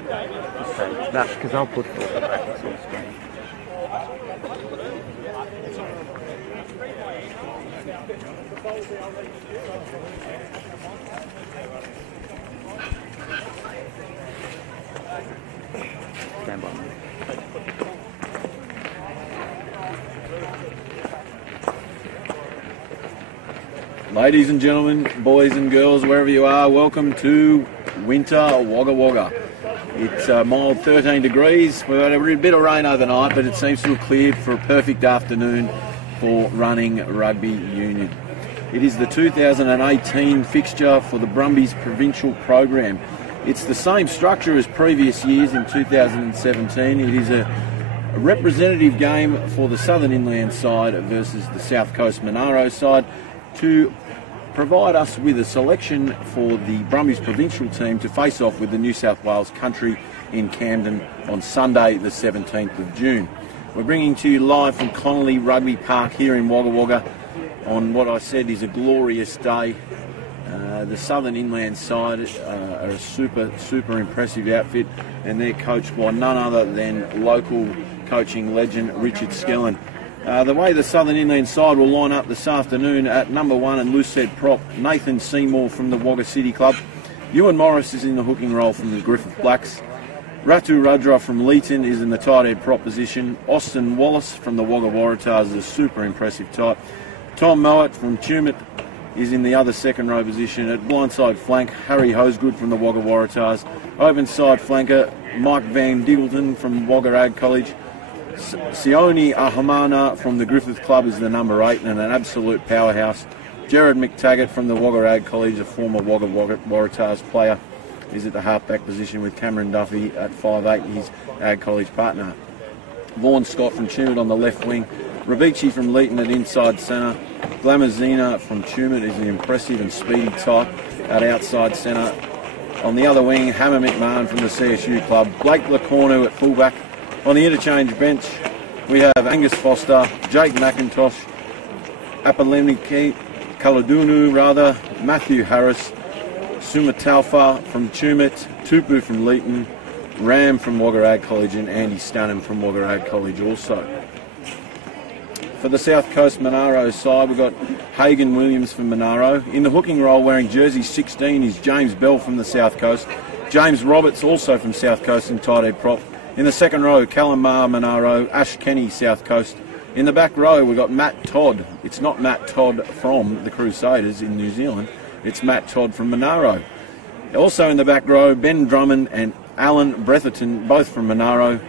Okay, that's because I'll put the brackets on screen. Stand by. Ladies and gentlemen, boys and girls, wherever you are, welcome to Winter Wagga Wagga. It's a mild 13 degrees. We've had a bit of rain overnight, but it seems to have cleared for a perfect afternoon for running rugby union. It is the 2018 fixture for the Brumbies provincial program. It's the same structure as previous years in 2017. It is a representative game for the Southern Inland side versus the South Coast Monaro side to provide us with a selection for the Brumbies provincial team to face off with the New South Wales country in Camden on Sunday the 17th of June. We're bringing to you live from Connolly Rugby Park here in Wagga Wagga on what I said is a glorious day. The Southern Inland side are a super impressive outfit, and they're coached by none other than local coaching legend Richard Skellen. The way the Southern Inland side will line up this afternoon: at number 1 and loose head prop, Nathan Seymour from the Wagga City Club. Ewan Morris is in the hooking role from the Griffith Blacks. Ratu Rudra from Leeton is in the tight head prop position. Austin Wallace from the Wagga Waratahs is a super impressive type. Tom Mowat from Tumut is in the other second row position. At blindside flank, Harry Hosegood from the Wagga Waratahs. Open side flanker, Mike Van Diggleton from Wagga Ag College. Sione Ahamana from the Griffith Club is the number 8 and an absolute powerhouse. Jared McTaggart from the Wagga Ag College, a former Wagga Waratahs player, is at the halfback position with Cameron Duffy at 5'8", his Ag College partner. Vaughan Scott from Tumut on the left wing. Ravici from Leeton at inside centre. Glamazina from Tumut is an impressive and speedy type at outside centre. On the other wing, Hammer McMahon from the CSU club. Blake Lacornu at fullback. On the interchange bench, we have Angus Foster, Jake McIntosh, Apalemiki Kaladunu Matthew Harris, Sumatalfa from Tumut, Tupu from Leeton, Ram from Wagga Ag College, and Andy Stanham from Wagga Ag College also. For the South Coast Monaro side, we've got Hagan Williams from Monaro. In the hooking role, wearing jersey 16, is James Bell from the South Coast. James Roberts, also from South Coast, in tight head prop. In the second row, Callum Marr, Monaro. Ash Kenny, South Coast. In the back row, we've got Matt Todd. It's not Matt Todd from the Crusaders in New Zealand. It's Matt Todd from Monaro. Also in the back row, Ben Drummond and Alan Bretherton, both from Monaro.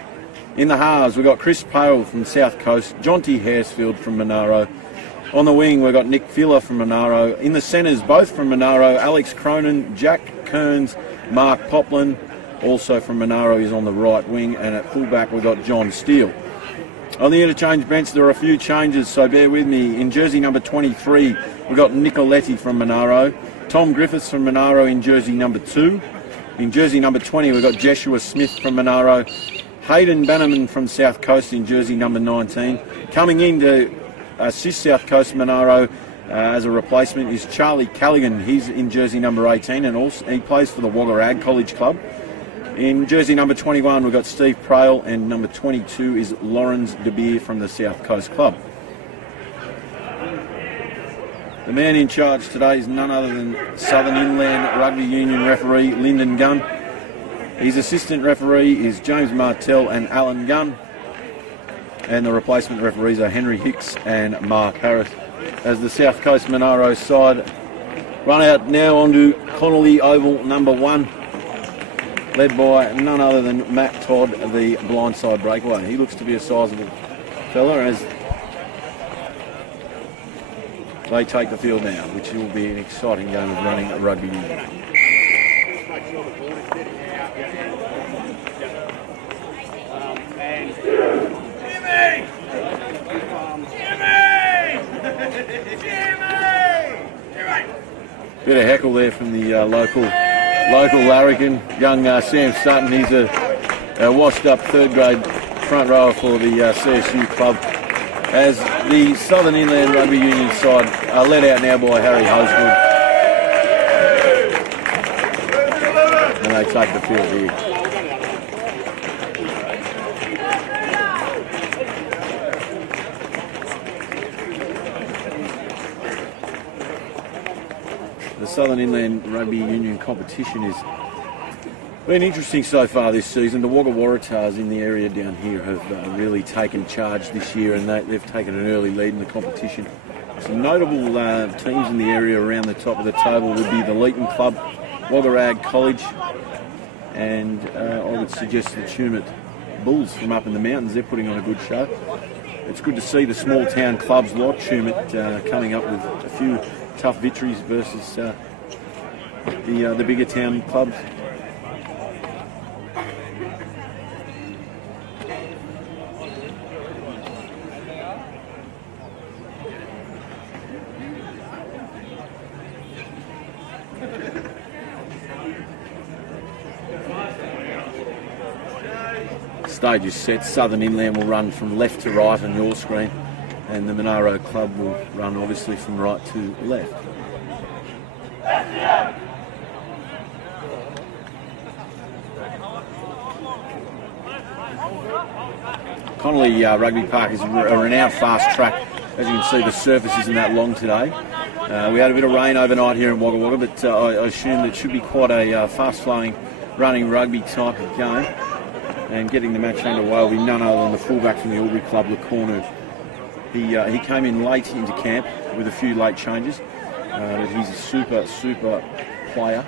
In the halves, we've got Chris Pale from South Coast, Jonty Haresfield from Monaro. On the wing, we've got Nick Filler from Monaro. In the centres, both from Monaro, Alex Cronin, Jack Kearns, Mark Poplin, also from Monaro, is on the right wing. And at fullback, we've got John Steele. On the interchange bench, there are a few changes, so bear with me. In jersey number 23, we've got Nicoletti from Monaro. Tom Griffiths from Monaro in jersey number 2. In jersey number 20, we've got Joshua Smith from Monaro. Hayden Bannerman from South Coast in jersey number 19. Coming in to assist South Coast Monaro as a replacement is Charlie Callaghan. He's in jersey number 18 and also he plays for the Wagga Ag College Club. In jersey number 21, we've got Steve Prale, and number 22 is Lawrence De Beer from the South Coast Club. The man in charge today is none other than Southern Inland Rugby Union referee Lyndon Gunn. His assistant referee is James Martell and Alan Gunn. And the replacement referees are Henry Hicks and Mark Harris. As the South Coast Monaro side run out now onto Connolly Oval number 1, led by none other than Matt Todd, the blindside breakaway. He looks to be a sizable fella as they take the field now, which will be an exciting game of running a rugby union. Bit of heckle there from the local larrikin, young Sam Sutton. He's a washed-up third-grade front rower for the CSU club. As the Southern Inland Rugby Union side are led out now by Harry Hosegood, and they take the field here. Southern Inland Rugby Union competition has been interesting so far this season. The Wagga Waratahs in the area down here have really taken charge this year, and they've taken an early lead in the competition. Some notable teams in the area around the top of the table would be the Leeton Club, Wagga College, and I would suggest the Tumut Bulls from up in the mountains. They're putting on a good show. It's good to see the small town clubs like Tumut coming up with a few tough victories versus the bigger town clubs. Stage is set. Southern Inland will run from left to right on your screen, and the Monaro Club will run obviously from right to left. Connolly Rugby Park is a renowned fast track. As you can see, the surface isn't that long today. We had a bit of rain overnight here in Wagga Wagga, but I assume it should be quite a fast-flowing, running rugby type of game. And getting the match underway will be none other than the fullback from the Albury Club, Lecornu. He came in late into camp with a few late changes, but he's a super player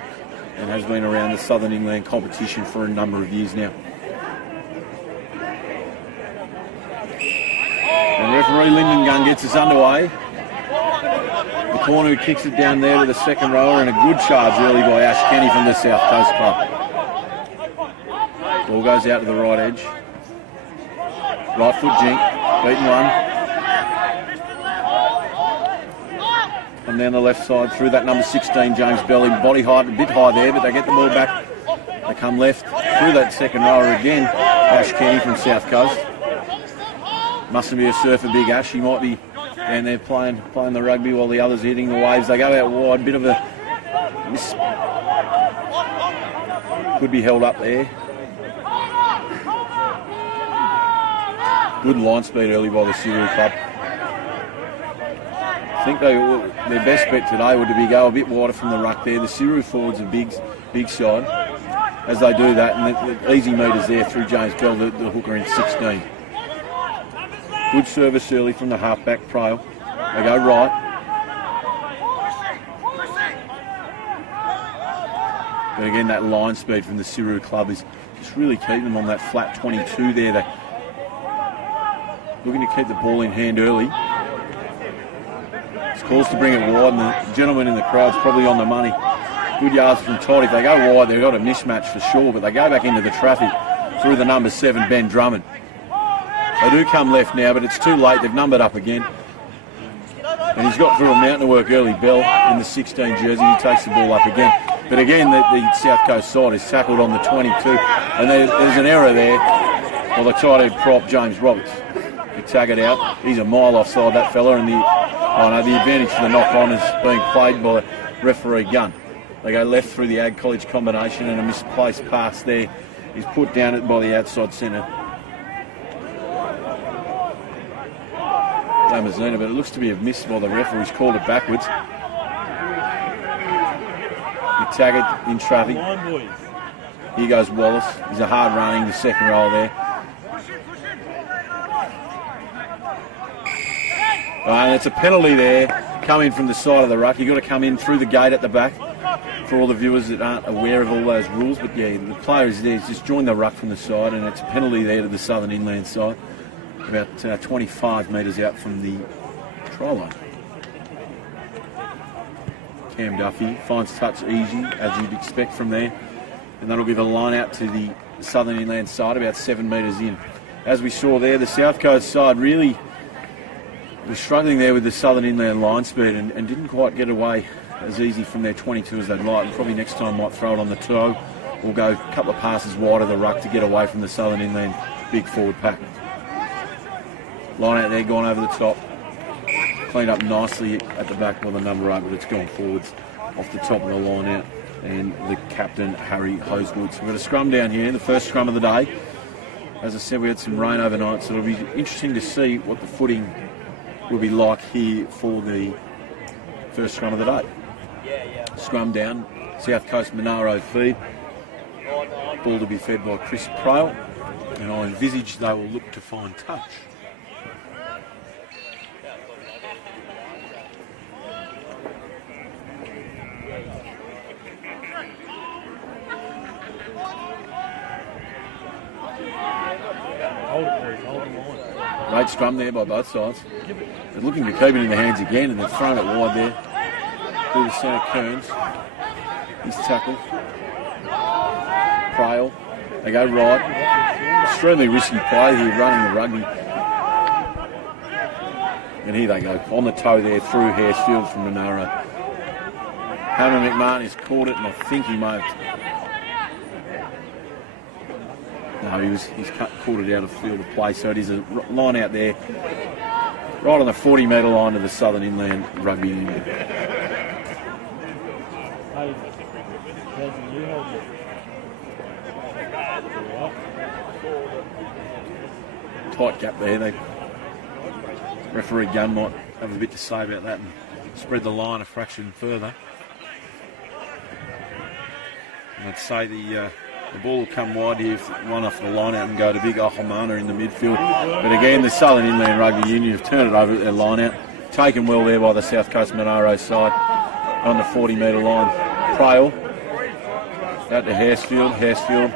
and has been around the Southern Inland competition for a number of years now. And referee Lyndon Gunn gets us underway. Lecornu kicks it down there to the second rower, and a good charge early by Ash Kenny from the South Coast Club. Ball goes out to the right edge. Right foot jink, beaten one. And down the left side through that number 16, James Belly. Body height a bit high there, but they get the ball back. They come left through that second rower again. Ash Kenny from South Coast. Mustn't be a surfer, Big Ash. He might be down there playing the rugby while the others are hitting the waves. They go out wide, bit of a miss. Could be held up there. Good line speed early by the Siru Club. I think their best bet today would be go a bit wider from the ruck there. The Siru forwards are big side as they do that, and the easy meters there through James Bell, the hooker in 16. Good service early from the halfback Prail. They go right. But again, that line speed from the Siru Club is just really keeping them on that flat 22 there. They're looking to keep the ball in hand early. It's calls to bring it wide, and the gentleman in the crowd's probably on the money. Good yards from Todd. If they go wide, they've got a mismatch for sure, but they go back into the traffic through the number 7, Ben Drummond. They do come left now, but it's too late. They've numbered up again. And he's got through a mountain of work early. Bell in the 16 jersey. He takes the ball up again. But again, the South Coast side is tackled on the 22. And there's an error there. Well, the tight head prop, James Roberts. They tag it out. He's a mile offside, that fella. And the advantage for the knock-on is being played by referee Gunn. They go left through the Ag College combination, and a misplaced pass there is put down by the outside centre. Lamazina, but it looks to be a miss by the referee. He's called it backwards. You tag it in traffic. Here goes Wallace. He's a hard running, the second roll there. And it's a penalty there, coming from the side of the ruck. You've got to come in through the gate at the back for all the viewers that aren't aware of all those rules. But yeah, the player is there. He's just joined the ruck from the side, and it's a penalty there to the Southern Inland side. About 25 metres out from the try line. Cam Duffy finds touch easy, as you'd expect from there. And that'll give a line out to the Southern Inland side, about 7 metres in. As we saw there, the South Coast side really was struggling there with the Southern Inland line speed and didn't quite get away as easy from their 22 as they'd like. And probably next time might throw it on the toe or go a couple of passes wide of the ruck to get away from the Southern Inland big forward pack. Line out there, gone over the top. Cleaned up nicely at the back by the number 8, but it's gone forwards off the top of the line out. And the captain, Harry Hosewoods. We've got a scrum down here, the first scrum of the day. As I said, we had some rain overnight, so it'll be interesting to see what the footing will be like here for the first scrum of the day. Scrum down, South Coast Monaro feed. Ball to be fed by Chris Prail, and I envisage they will look to find touch. Great scrum there by both sides. They're looking to keep it in the hands again, and they've thrown it wide there. To the centre, Kearns. He's tackled. Prail. They go right. Extremely risky play here, running the rugby. And here they go, on the toe there, through Haresfield from Monaro. Hammer McMahon has caught it, and I think he may have... No, he's caught it out of field of play, so it is a line out there, right on the 40-metre line of the Southern Inland Rugby Union. Tight gap there. Referee Gunn might have a bit to say about that and spread the line a fraction further. And I'd say the ball will come wide here, one off the line out and go to big Ahomana in the midfield. But again, the Southern Inland Rugby Union have turned it over at their line out. Taken well there by the South Coast Monaro side on the 40-metre line. Prail out to Haresfield. Haresfield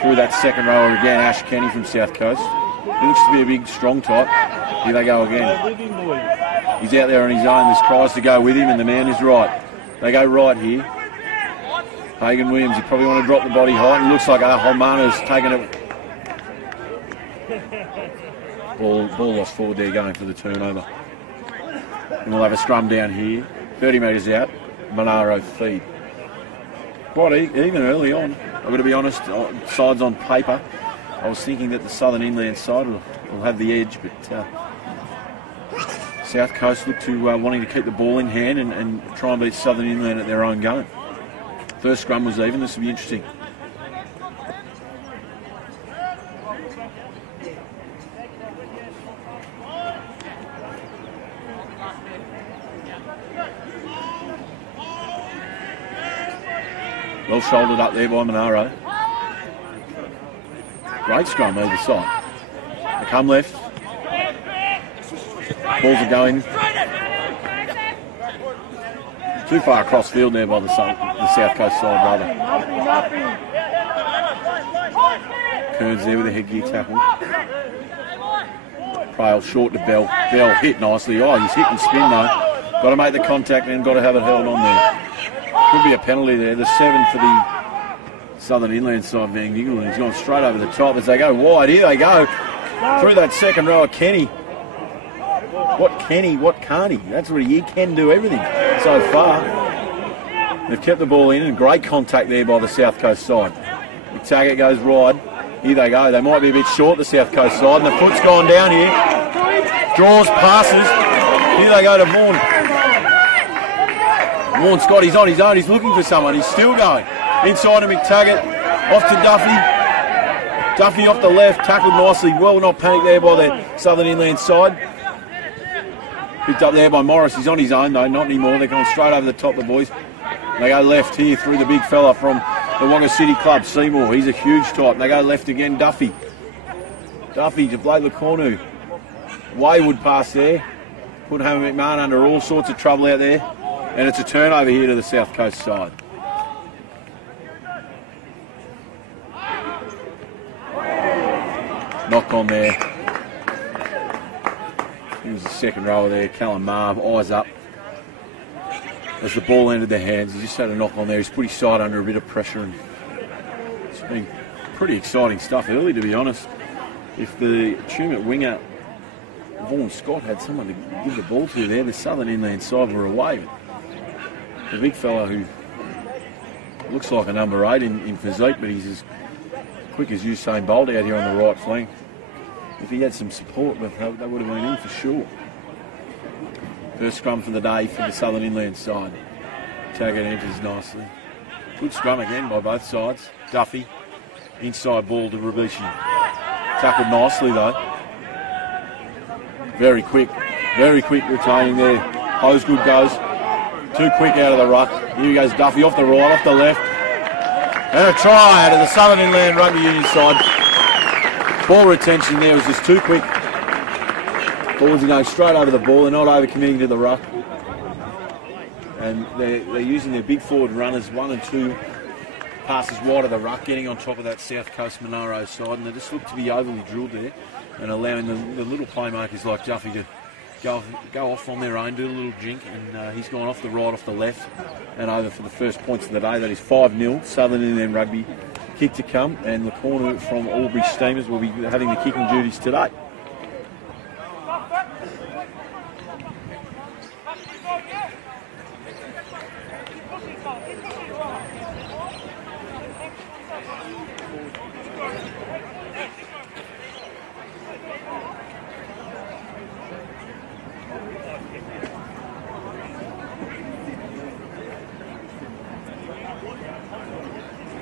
through that second rower again. Ash Kenny from South Coast. He looks to be a big, strong type. Here they go again. He's out there on his own. There's tries to go with him, and the man is right. They go right here. Hagan Williams, he probably want to drop the body high. It looks like Holmana's taken it. Ball lost forward there, going for the turnover. And we'll have a scrum down here. 30 metres out. Monaro feed. Quite even early on. I've got to be honest, sides on paper. I was thinking that the Southern Inland side will have the edge, but South Coast look to wanting to keep the ball in hand and try and beat Southern Inland at their own game. First scrum was even. This will be interesting. Well shouldered up there by Monaro. Great scrum either side. They come left. Balls are going too far across field there by the South Coast side, rather. Kearns there with a headgear tackle. Prail short to Bell. Bell hit nicely. Oh, he's hit and spin though. Got to make the contact and got to have it held on there. Could be a penalty there. The 7 for the Southern Inland side being Nigel, and he's gone straight over the top as they go wide. Here they go. Through that second row of Kenny. What Kenny, what can't he? That's what he can do, everything so far. They've kept the ball in, and great contact there by the South Coast side. The target goes wide. Here they go. They might be a bit short, the South Coast side, and the foot's gone down here. Draws, passes. Here they go to Vaughan. Vaughan Scott, he's on his own. He's looking for someone. He's still going. Inside to McTaggart. Off to Duffy. Duffy off the left. Tackled nicely. Well, not panicked there by the Southern Inland side. Picked up there by Morris. He's on his own though. Not anymore. They're going straight over the top, the boys. They go left here through the big fella from the Wagga City Club, Seymour. He's a huge type. They go left again. Duffy. Duffy to Blake LeCornu. Wayward pass there. Put Hammer McMahon under all sorts of trouble out there. And it's a turnover here to the South Coast side. Knock on there. Here's the second rower there. Callum Marv, eyes up. As the ball entered their hands, he just had a knock on there. He's put his side under a bit of pressure. And it's been pretty exciting stuff early, to be honest. If the Tumut winger, Vaughan Scott, had someone to give the ball to there, the Southern Inland side were away. The big fella who looks like a number 8 in physique, but he's as quick as Usain Bolt out here on the right flank. If he had some support, they would have been in for sure. First scrum for the day for the Southern Inland side. Taggart enters nicely. Good scrum again by both sides. Duffy, inside ball to Rabishi. Tackled nicely though. Very quick retaining there. Hosegood goes too quick out of the ruck. Here goes Duffy off the right, off the left. And a try out of the Southern Inland Rugby Union side. Ball retention there was just too quick. Forwards are going straight over the ball. They're not over-committing to the ruck. And they're using their big forward runners, 1 and 2 passes wide of the ruck, getting on top of that South Coast Monaro side. And they just look to be overly drilled there and allowing the little playmakers like Duffy to go off on their own, do a little jink, and he's gone off the right, off the left, and over for the first points of the day. That is 5-0, Southern Inland Rugby. Kick to come, and the corner from Albury Steamers will be having the kicking duties today.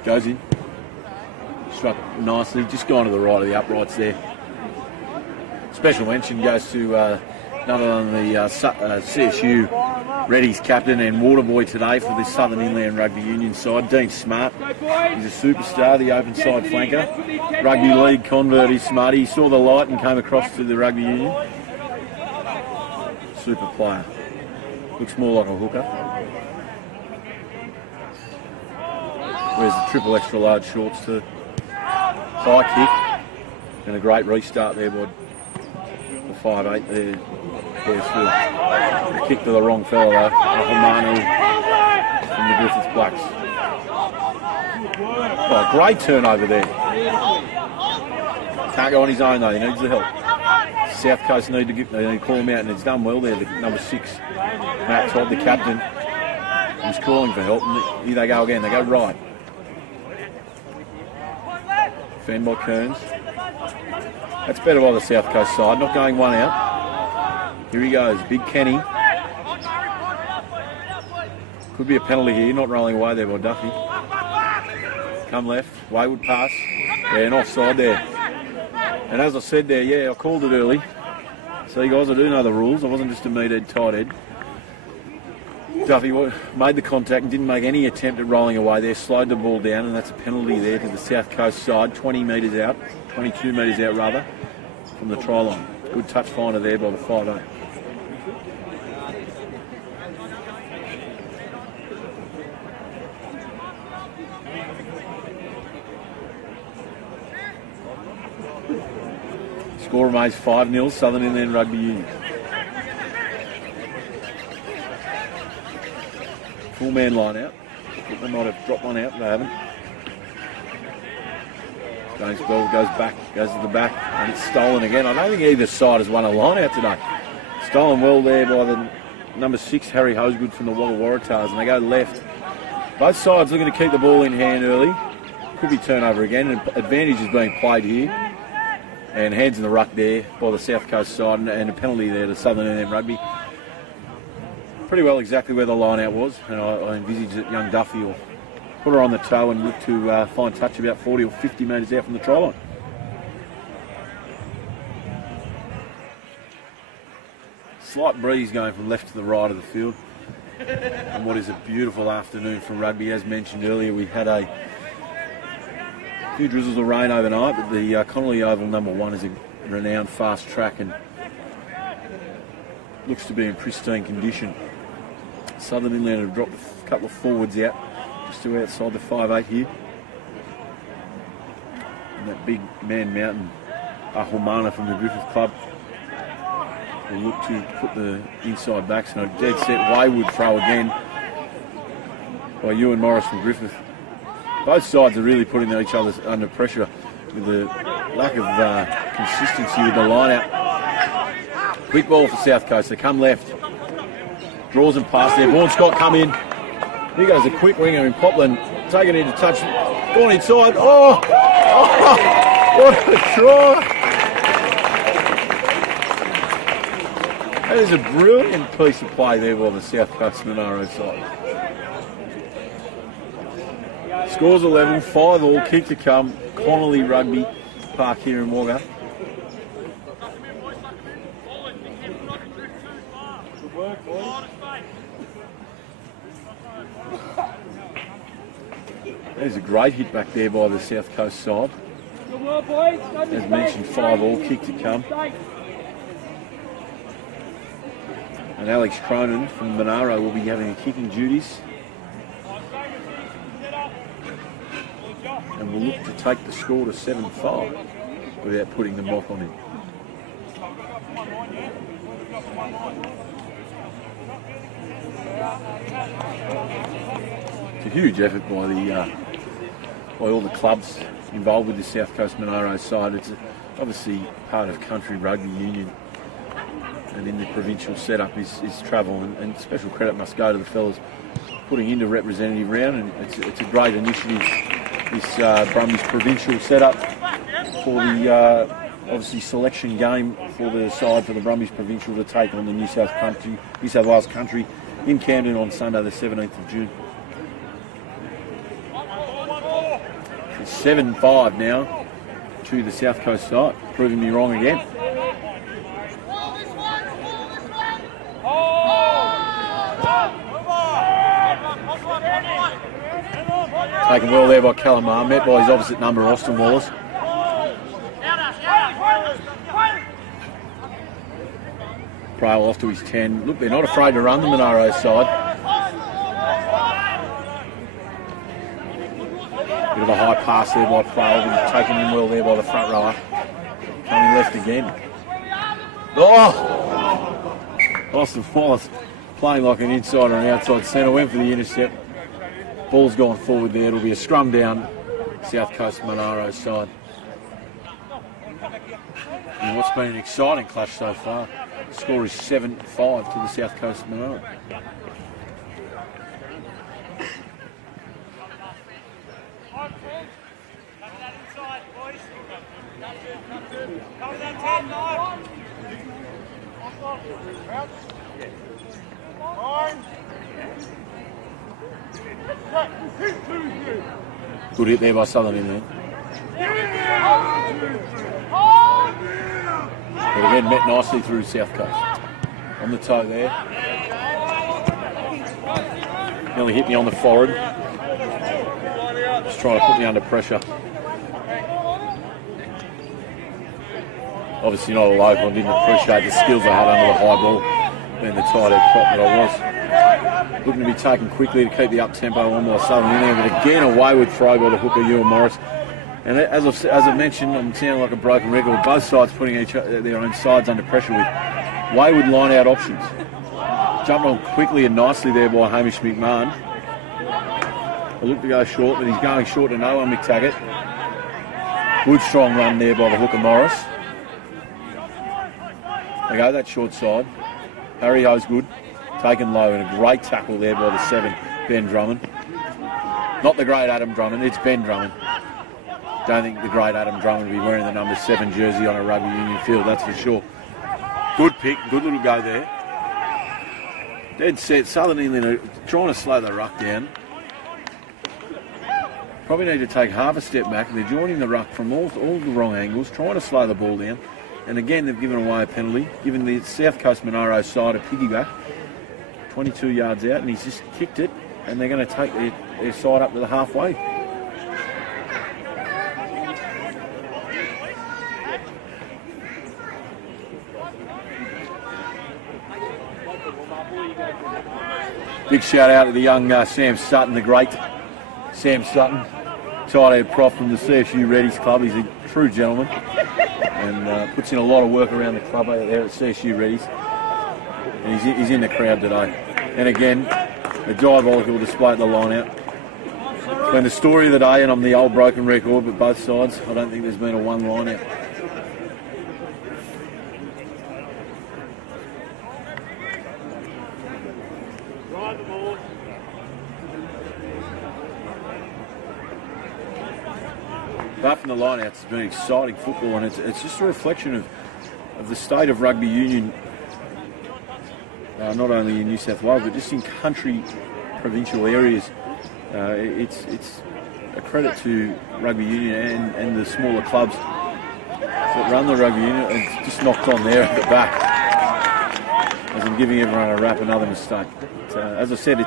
Goes in, struck nicely, just gone to the right of the uprights there. Special mention goes to none other than the CSU Reddy's captain and water boy today for the Southern Inland Rugby Union side, Dean Smart. He's a superstar, the open side flanker. Rugby league convert, he's smart. He saw the light and came across to the rugby union. Super player. Looks more like a hooker. Wears the triple extra large shorts too. High kick and a great restart there by the 5'8 there. The kick to the wrong fella though. Monaro from the Griffith Blacks. Oh, great turnover there. Can't go on his own though, he needs the help. South Coast need to call him out, and it's done well there, the number 6. Matt Todd, the captain, was calling for help, and here they go again, they go right. Fend by Kearns. That's better by the South Coast side, not going one out. Here he goes, Big Kenny. Could be a penalty here, not rolling away there by Duffy. Come left, wayward pass. Yeah, and offside there. And as I said there, yeah, I called it early. So you guys, I do know the rules. I wasn't just a meathead, tight head. Duffy made the contact and didn't make any attempt at rolling away there, slowed the ball down, and that's a penalty there to the South Coast side, 20 metres out, 22 metres out rather, from the try line. Good touch finder there by the 5'8". Score remains 5-0, Southern Inland Rugby Union. Full man line out. They might have dropped one out, but they haven't. James Bell goes back, goes to the back, and it's stolen again. I don't think either side has won a line out today. Stolen well there by the number 6, Harry Hosegood from the Wagga Waratahs, and they go left. Both sides looking to keep the ball in hand early. Could be turnover again, and advantage is being played here. And hands in the ruck there by the South Coast side, and a penalty there to Southern Inland Rugby. Pretty well exactly where the line out was, and I envisage that young Duffy will put her on the toe and look to find touch about 40 or 50 metres out from the try line. Slight breeze going from left to the right of the field, and what is a beautiful afternoon for rugby. As mentioned earlier, we had a few drizzles of rain overnight, but the Connolly Oval number 1 is a renowned fast track and looks to be in pristine condition. Southern Inland have dropped a couple of forwards out, just to outside the 5'8 here. And that big man mountain, Ahumana from the Griffith Club, will look to put the inside backs, and a dead set wayward throw again by Ewan Morris from Griffith. Both sides are really putting each other under pressure with the lack of consistency with the line out. Quick ball for South Coast, they come left. Draws and pass there. Vaughan Scott come in. Here goes a quick winger in Popland. Taking it into touch. Gone inside. Oh, what a try. That is a brilliant piece of play there by the South Coast Monaro side. Scores 11, 5-all, kick to come. Connolly Rugby Park here in Wagga. There's a great hit back there by the South Coast side. As mentioned, 5-all, kick to come. And Alex Cronin from Monaro will be having kicking duties. And will look to take the score to 7-5 without putting the mock on him. It's a huge effort by all the clubs involved with the South Coast Monaro side. It's obviously part of country rugby union, and in the provincial setup is travel, and special credit must go to the fellas putting into representative round, and it's a great initiative, this Brumbies provincial setup for the obviously selection game for the side for the Brumbies provincial to take on the New South Wales country in Camden on Sunday the 17th of June. It's 7-5 now to the South Coast side, proving me wrong again. Taken well there by Calamar, met by his opposite number, Austin Wallace. Prail off to his 10. Look, they're not afraid to run the Monaro side. Bit of a high pass there by Prail, but he's taken him well there by the front rower. Coming left again. Oh! Austin Wallace playing like an inside or an outside centre, went for the intercept. Ball's gone forward there. It'll be a scrum down South Coast Monaro side. And what's been an exciting clash so far. The score is 7-5 to the South Coast Monaro. Good hit there by Sutherland there. But again, met nicely through South Coast. On the toe there. Nearly hit me on the forehead. Just trying to put me under pressure. Obviously not a local, and didn't appreciate the skills I had under the high ball being the tight head prop that I was. Looking to be taken quickly to keep the up-tempo on by Southern in there, but again a wayward throw by the hooker, Ewan Morris. And as I've mentioned, I'm sounding like a broken record, both sides putting their own sides under pressure with wayward line-out options. Jumped on quickly and nicely there by Hamish McMahon. I look to go short, but he's going short to no one, McTaggart. Good strong run there by the hooker, Morris. There you go, that short side. Harry Ho's good. Taken low, and a great tackle there by the 7, Ben Drummond. Not the great Adam Drummond, it's Ben Drummond. Don't think the great Adam Drummond will be wearing the number 7 jersey on a rugby union field, that's for sure. Good pick, good little go there. Dead set, Southern England are trying to slow the ruck down. Probably need to take half a step back, and they're joining the ruck from all the wrong angles, trying to slow the ball down. And again, they've given away a penalty, giving the South Coast Monaro side a piggyback. 22 yards out, and he's just kicked it, and they're going to take their side up to the halfway. Big shout out to the young Sam Sutton, the great Sam Sutton, tight head prop from the CSU Reddies Club. He's a true gentleman and puts in a lot of work around the club over there at CSU Reddies. And he's in the crowd today. And again, a diabolical display at the line-out. It's been the story of the day, and I'm the old broken record, but both sides, I don't think there's been a one line-out. Apart from the line-outs, it's been exciting football, and it's just a reflection of the state of rugby union, not only in New South Wales, but just in country, provincial areas. It's a credit to rugby union and the smaller clubs that run the rugby union. It's just knocked on there at the back, as I'm giving everyone a rap, another mistake. But, as I said,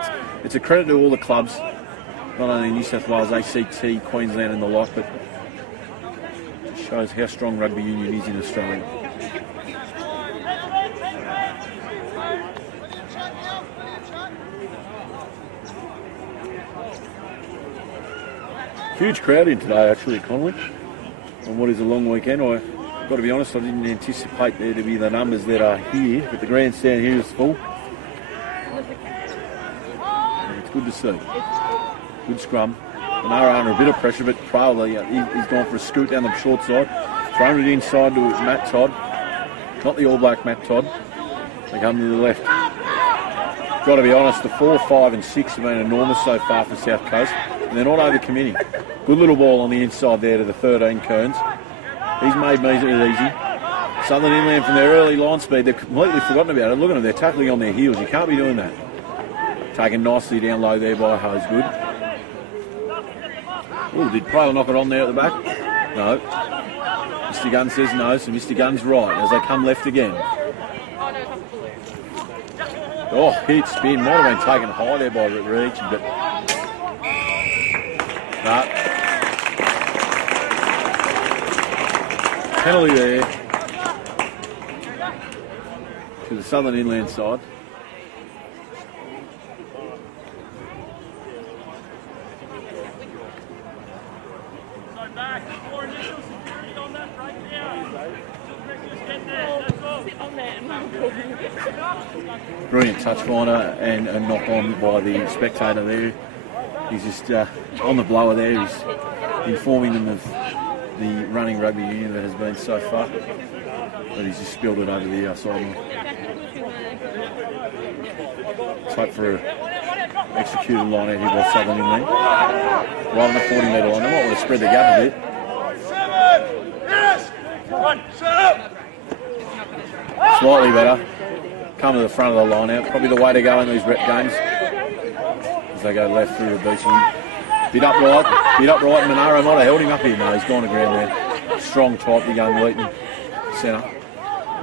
it's a credit to all the clubs, not only New South Wales, ACT, Queensland and the like, but it shows how strong rugby union is in Australia. Huge crowd in today actually at Connolly on what is a long weekend. I've got to be honest, I didn't anticipate there to be the numbers that are here, but the grandstand here is full. And it's good to see. Good scrum. Monaro under a bit of pressure, but probably he's gone for a scoot down the short side. Thrown it inside to Matt Todd. Not the All Black Matt Todd. They come to the left. Got to be honest, the 4, 5 and 6 have been enormous so far for South Coast. And they're not over-committing. Good little ball on the inside there to the 13 Kearns. He's made me it easy. Southern Inland from their early line speed, they've completely forgotten about it. Look at them, they're tackling on their heels. You can't be doing that. Taken nicely down low there by Hosegood. Oh, did Prayle knock it on there at the back? No. Mr. Gunn says no, so Mr. Gunn's right as they come left again. Oh, hit spin. Might have been taken high there by Ricci, but no. Penalty there to the Southern Inland side. Brilliant touch finder and a knock on by the spectator there. He's just on the blower there. He's informing them of the running rugby union that has been so far. But he's just spilled it over the sideline. Let's hope for an executed line out here by Southern Inland. Right on the 40 metre line. They might want to spread the gap a bit. Slightly better. Come to the front of the line out. Probably the way to go in these rep games. As they go left through the beach. Bit upright. Monaro might have held him up here. No, he's gone to ground there. Strong type, the young Leeton centre.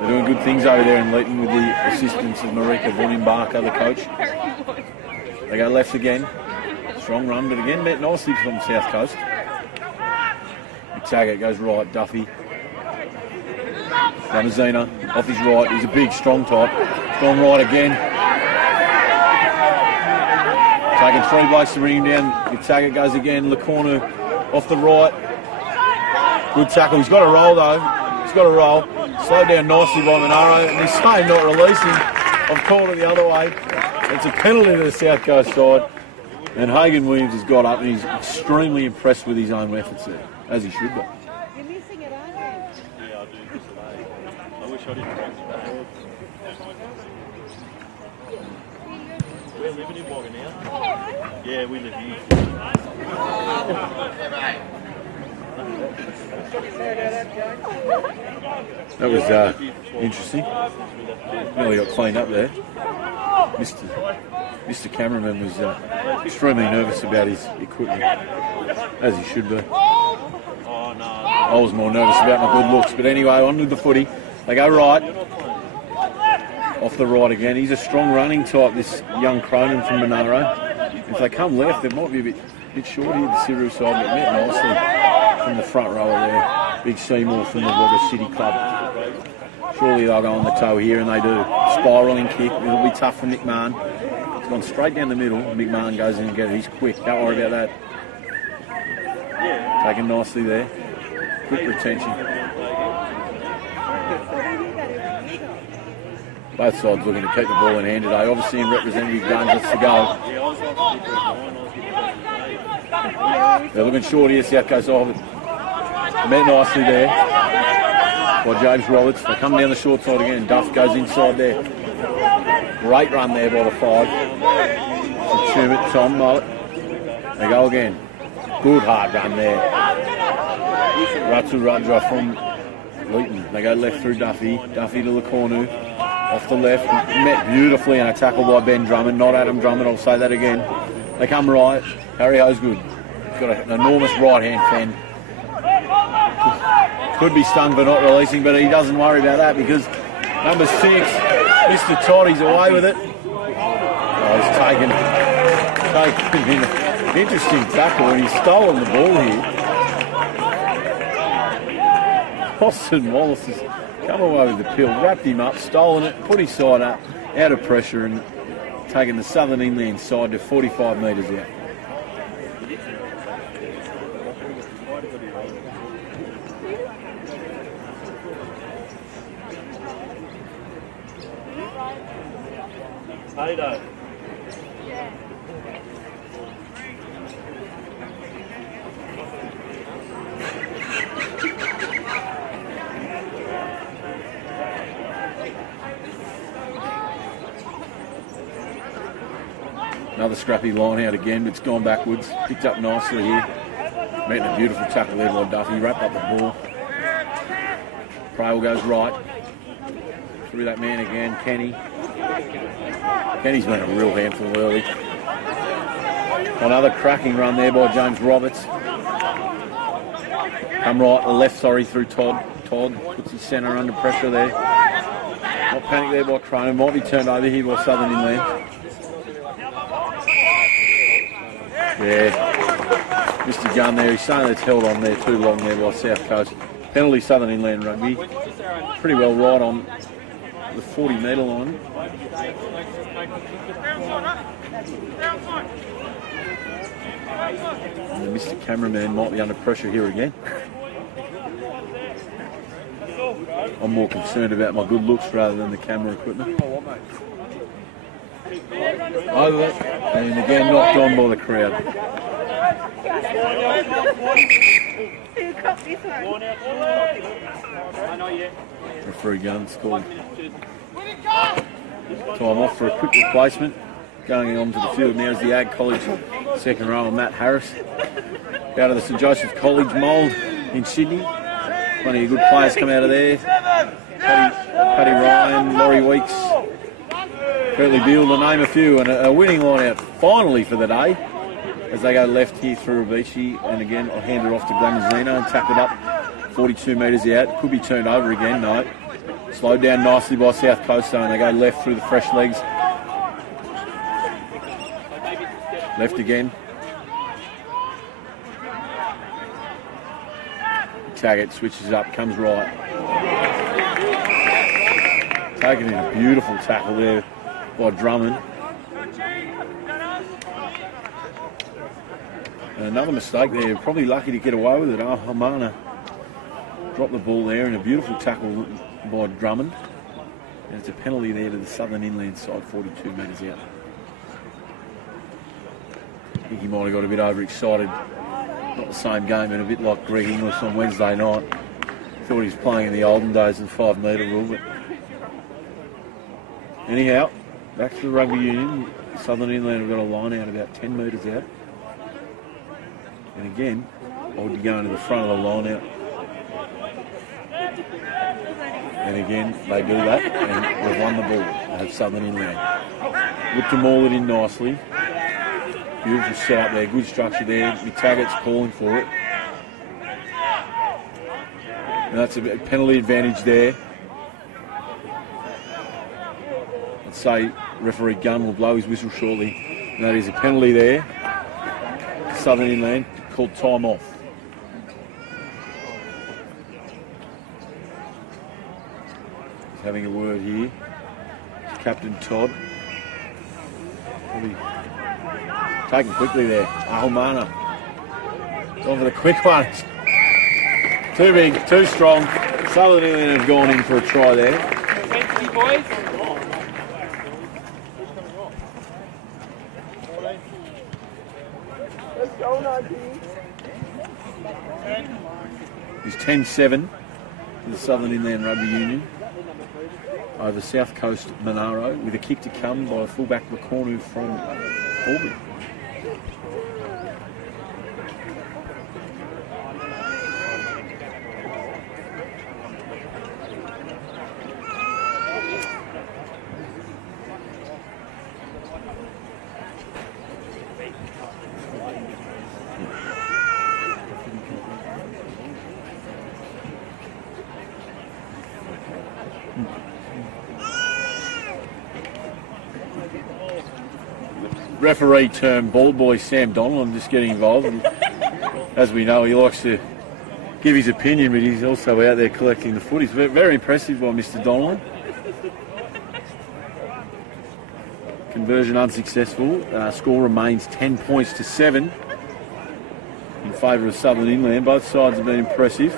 They're doing good things over there in Leeton with the assistance of Marika Vunin-Barker, the coach. They go left again. Strong run, but again met nicely from the South Coast. Taggart goes right, Duffy. Ramazina off his right. He's a big, strong type. He's gone right again. Taking 3 blokes to bring him down. Taggart goes again. Lecornu off the right. Good tackle. He's got to roll though. He's got to roll. Slowed down nicely by Monaro. And he's saying not releasing. I've called it the other way. It's a penalty to the South Coast side. And Hagan Williams has got up and he's extremely impressed with his own efforts there, as he should be. You're missing it, aren't you? Yeah, I do miss it. I wish I didn't practice back. We're living in Wagga now. Yeah, we live here. That was interesting. Nearly got cleaned up there. Mr. Cameraman was extremely nervous about his equipment, as he should be. I was more nervous about my good looks, but anyway, on with the footy. They go right, off the right again. He's a strong running type, this young Cronin from Monaro. If they come left, it might be a bit short here, the Siru side, but met nicely from the front rower there. Big Seymour from the Wagga City Club. Surely they'll go on the toe here, and they do. Spiralling kick, it'll be tough for Nick Mahon. It's gone straight down the middle. Nick Mahon goes in and gets it. He's quick, don't worry about that. Taken nicely there. Quick retention. Both sides looking to keep the ball in hand today. Obviously in representative games, that's the goal. They're looking short here, South Coast off it. Met nicely there by James Roberts. They come down the short side again. Duff goes inside there. Great run there by the 5. From Tumut, Tom Mullet. They go again. Good hard run there. Ratu Rajra from Leeton. They go left through Duffy. Duffy to Lecornu. Off the left. Met beautifully and a tackle by Ben Drummond. Not Adam Drummond, I'll say that again. They come right. Harry Hosegood. Got an enormous right hand fend. Could be stung for not releasing, but he doesn't worry about that because number 6, Mr. Todd, he's away with it. Oh, he's taken taken an interesting tackle, and he's stolen the ball here. Austin Wallace has come away with the pill, wrapped him up, stolen it, put his side up, out of pressure, and taken the southern inland side to 45 metres out. Haydo. Another scrappy line out again, but it's gone backwards. Picked up nicely here. Making a beautiful tackle there by Duffy. Wrapped up the ball. Prail goes right. Through that man again, Kenny. Kenny's been a real handful early. Another cracking run there by James Roberts. Come right, left, through Todd. Todd puts his centre under pressure there. Not panic there by Cronin. Might be turned over here by Southern Inland. Yeah, Mr. Gunn there, he's saying it's held on there too long there by South Coast. Penalty Southern Inland Rugby. Pretty well right on the 40-metre line. And the Mr. Cameraman might be under pressure here again. I'm more concerned about my good looks rather than the camera equipment. Over it, and again knocked on by the crowd. Referee Gunn's called time off for a quick replacement. Going on to the field now is the Ag College second rower, Matt Harris. Out of the St Joseph College mould in Sydney. Plenty of good players come out of there. Paddy Ryan, Laurie Weeks, Curtly Beale, to name a few, and a winning line out finally for the day as they go left here through Ravici, and again I'll hand it off to Glamazino and tackled up 42 metres out. Could be turned over again, no. Slowed down nicely by South Coast though, and they go left through the fresh legs. Left again. Taggart switches up, comes right. Taking in a beautiful tackle there by Drummond. And another mistake there, probably lucky to get away with it. Oh, Hamana dropped the ball there, and a beautiful tackle by Drummond. And it's a penalty there to the Southern Inland side, 42 metres out. I think he might have got a bit overexcited. Not the same game, and a bit like Greg Inglis on Wednesday night. Thought he was playing in the olden days of the 5-metre rule, but anyhow, back to the rugby union. Southern Inland have got a line out about 10 metres out. And again, I would be going to the front of the line out. And again, they do that, and they've won the ball. They have Southern Inland. Looked to maul it in nicely. Beautiful set up there, good structure there. McTaggart's calling for it. And that's a penalty advantage there. I'd say referee Gunn will blow his whistle shortly. And that is a penalty there. Southern Inland called time off. He's having a word here. Captain Todd. Probably taken quickly there. Ahumana. Going for the quick one. Too big, too strong. Southern Inland have gone in for a try there. Thank you, boys. Let's go, Nadine. It's 10-7 for the Southern Inland Rugby Union over South Coast Monaro, with a kick to come by fullback McCornu from Auburn. referee turned bald boy Sam Donlan just getting involved. As we know, he likes to give his opinion, but he's also out there collecting the footies. Very impressive by Mr. Donlan. Conversion unsuccessful. Score remains 10 points to 7 in favour of Southern Inland. Both sides have been impressive.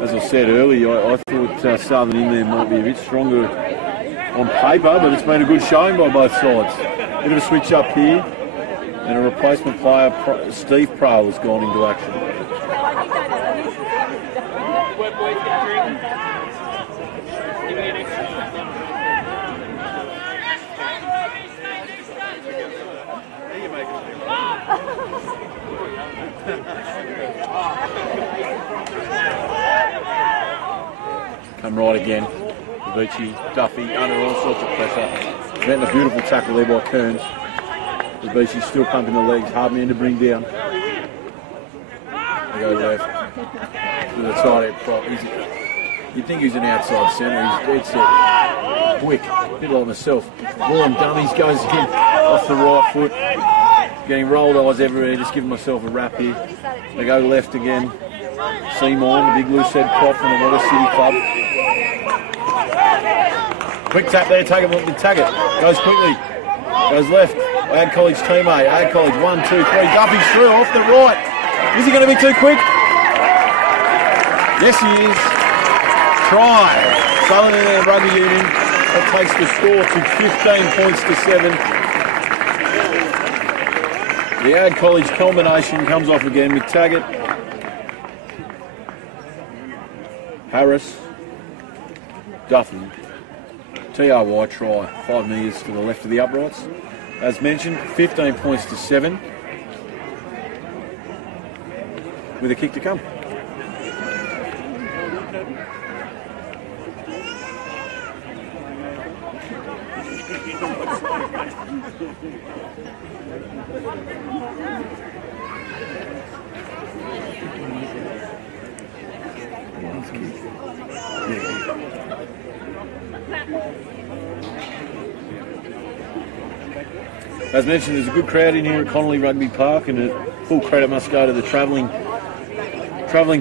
As I said earlier, I thought Southern Inland might be a bit stronger on paper, but it's been a good showing by both sides. Bit of a switch up here, and a replacement player, Steve Prowl, has gone into action. Come right again. Beachy, Duffy, under all sorts of pressure. Getting a beautiful tackle there by Kearns. Beachy still pumping the legs, hard man to bring down. They go left. With a tight head prop. You'd think he's an outside centre. He's dead set. Quick. A bit like myself. Ball on dummies, goes in off the right foot. Getting rolled eyes everywhere, just giving myself a wrap here. They go left again. Seymour, the big loose head prop from the Water City Club. Quick tap there, take it. Goes quickly. Goes left. Ad College teammate. Ad College, 1, 2, 3. Duffy's through off the right. Is he going to be too quick? Yes, he is. Try. Southern Inland Rugby Union. That takes the score to 15 points to 7. The Ad College combination comes off again with Taggart, Harris, Duffy. TRY try, 5 metres to the left of the uprights. As mentioned, 15 points to 7 with a kick to come. As mentioned, there's a good crowd in here at Connolly Rugby Park, and full credit must go to the travelling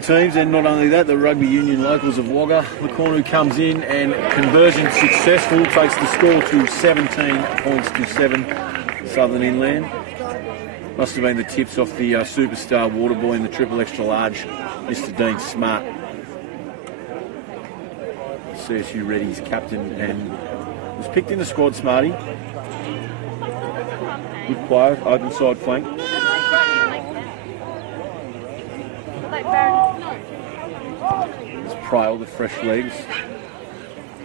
teams, and not only that, the Rugby Union locals of Wagga. The corner who comes in and conversion successful, takes the score to 17 points to 7, Southern Inland. Must have been the tips off the superstar water boy in the triple extra large, Mr. Dean Smart. CSU Reddy's captain, and was picked in the squad, Smarty. Good player, open side flank. There's Prail with fresh legs.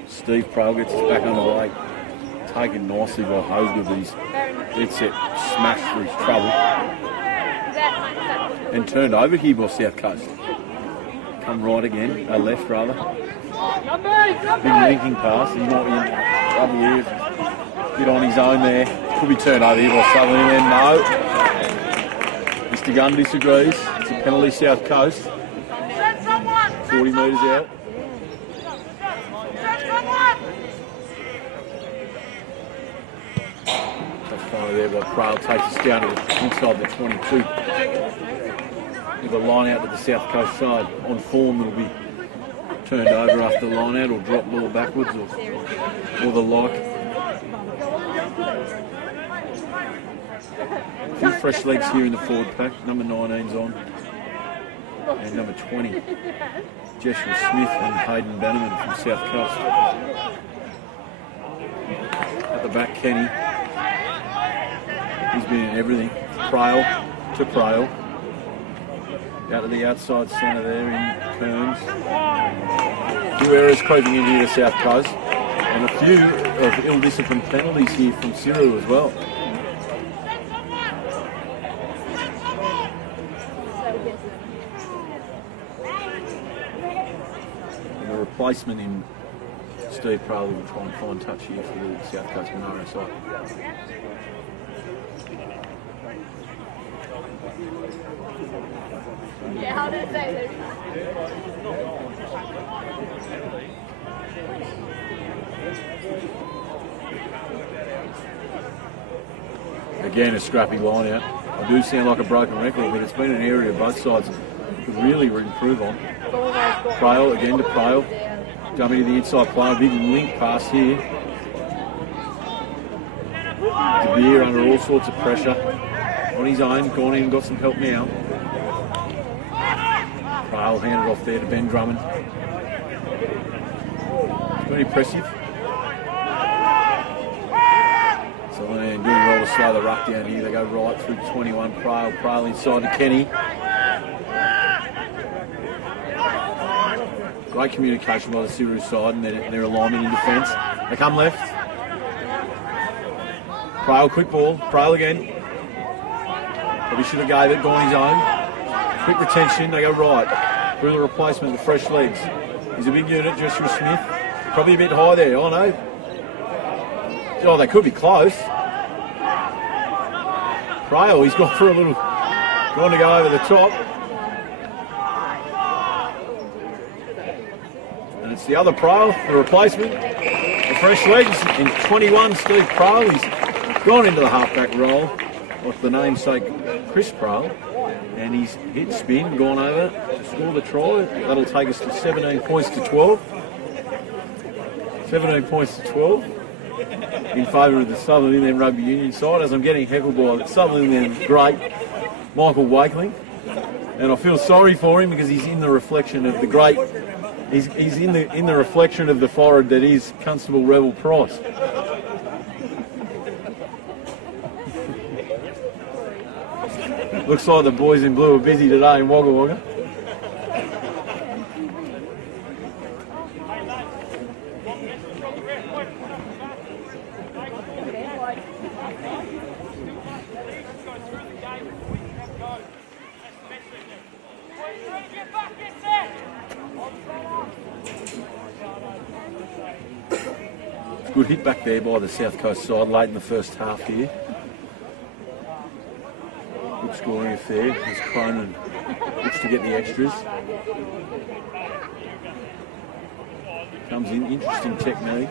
Steve Prail gets his back underway. Taken nicely by Hosgood, but he's dead set smashed for his trouble. And turned over here by South Coast. Come right again, left rather. Big linking pass, he might be in trouble here. Get on his own there. Could be turned over here by Southern Inland. No. Mr. Gunn disagrees. It's a penalty, South Coast. 40 metres out. Tough corner there by Prail. Takes us down to the inside the 22. With a line out to the South Coast side. On form, it'll be turned over after the line out, or drop ball backwards, or the like. A few fresh legs here in the forward pack. Number 19's on. And number 20, Joshua Smith and Hayden Bannerman from South Coast. At the back, Kenny. He's been in everything. Prail to Prail. Out to the outside centre there in Kearns. Two errors creeping in here to South Coast. And a few of ill-disciplined penalties here from Siru as well. And a replacement in Steve Prail will try and find touch here for the South Coast Monaro side. Yeah, how did it say? Again, a scrappy line out. I do sound like a broken record, but it's been an area both sides could really improve on. Prail again to Prail. Jumping to the inside play, a big link pass here. De Beer under all sorts of pressure. On his own, gone in and got some help now. Prail handed off there to Ben Drummond. It's very impressive. So they're doing well to slow the ruck down here. They go right through 21. Prail inside to Kenny. Great communication by the Siru side and their alignment in defence. They come left. Prail, quick ball. Prail again. Probably should have gave it, gone his own. Quick retention, they go right. Through the replacement, the fresh legs. He's a big unit, Joshua Smith. Probably a bit high there, oh no. Oh, they could be close. Prail, he's gone for a little, gone to go over the top. And it's the other Prail, the replacement. The fresh legs in 21, Steve Prail. He's gone into the halfback role, like the namesake Chris Prail. And he's hit spin, gone over to score the try. That'll take us to 17 points to 12. 17 points to 12 in favour of the Southern Inland Rugby Union side, as I'm getting heckled by Southern Inland great Michael Wakeling. And I feel sorry for him because he's in the reflection of the great, he's in the reflection of the forward that is Constable Rebel Price. Looks like the boys in blue are busy today in Wagga Wagga. Good hit back there by the South Coast side late in the first half here. Good scoring affair as Cronin looks to get the extras. Comes in, interesting technique.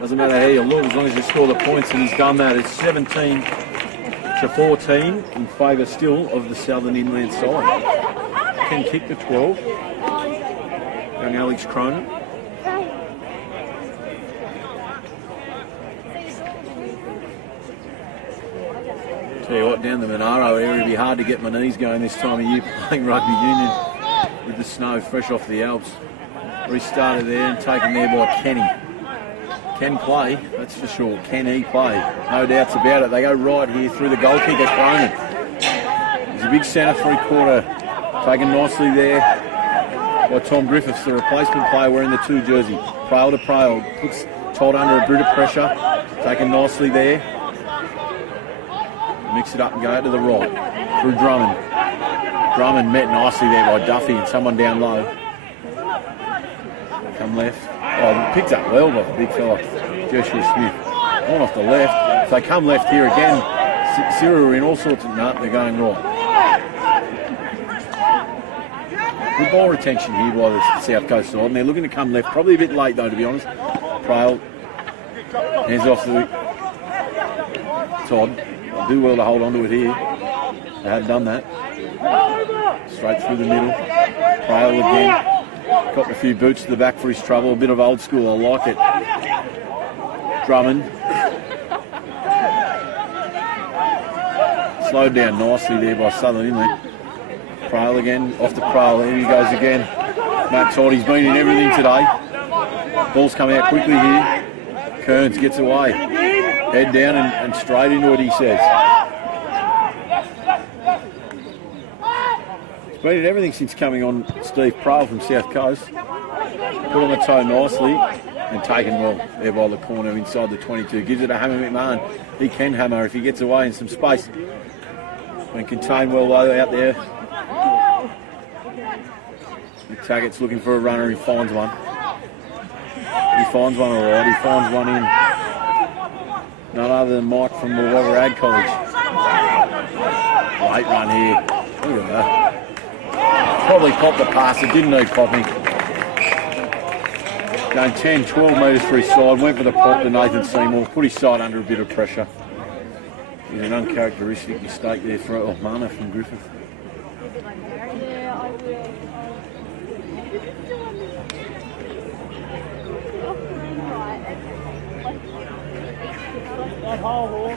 Doesn't matter how you look as long as you score the points, and he's done that. It's 17 to 14 in favour still of the Southern Inland side. Can kick the 12. Young Alex Cronin. Tell you what, down the Monaro area, it'd be hard to get my knees going this time of year playing rugby union with the snow fresh off the Alps. Restarted there and taken there by Kenny. Can play, that's for sure. Can he play? No doubts about it. They go right here through the goal kicker, Cronin. He's a big centre, three-quarter, taken nicely there by Tom Griffiths, the replacement player wearing the 2 jersey. Prail to Prail, puts Todd under a bit of pressure, taken nicely there. Mix it up and go out to the right through Drummond. Drummond met nicely there by Duffy and someone down low. Come left. Oh, picked up well by the big fella, Joshua Smith. On off the left. If they come left here again, Cyril are in all sorts of nut. They're going right. Good ball retention here by the South Coast side, and they're looking to come left. Probably a bit late though, to be honest. Prail hands off to Todd. Do well to hold on to it here. They have done that. Straight through the middle. Prail again. Got a few boots to the back for his trouble. A bit of old school. I like it. Drummond. Slowed down nicely there by Southern Inland. Prail again. Off to Prail. Here he goes again. Matt Todd. He's been in everything today. Ball's coming out quickly here. Kearns gets away. Head down and straight into it, he says. He's been at everything since coming on, Steve Prail from South Coast. Put on the toe nicely and taken well there by the corner inside the 22. Gives it a hammer McMahon. He can hammer if he gets away in some space. Been contained well though out there. McTaggart's looking for a runner. He finds one. He finds one all right. He finds one in. None other than Mike from the Wagga Ag College. Late run here. Look at that. Probably popped the pass. It didn't need popping. Going 10, 12 metres for his side. Went for the pop to Nathan Seymour. Put his side under a bit of pressure. There's an uncharacteristic mistake there for Mana from Griffith. Yeah, I will. That whole hole.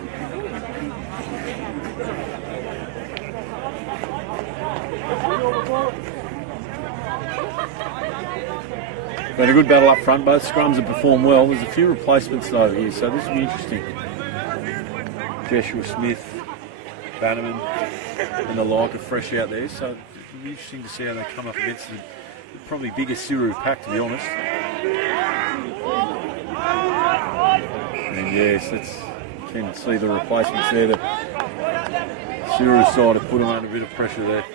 Been a good battle up front. Both scrums have performed well. There's a few replacements though here, so this will be interesting. Joshua Smith, Bannerman, and the like are fresh out there, so it'll be interesting to see how they come up against the probably biggest Siru pack, to be honest. And yes, you can see the replacements there. The Siru side have put them under a bit of pressure there.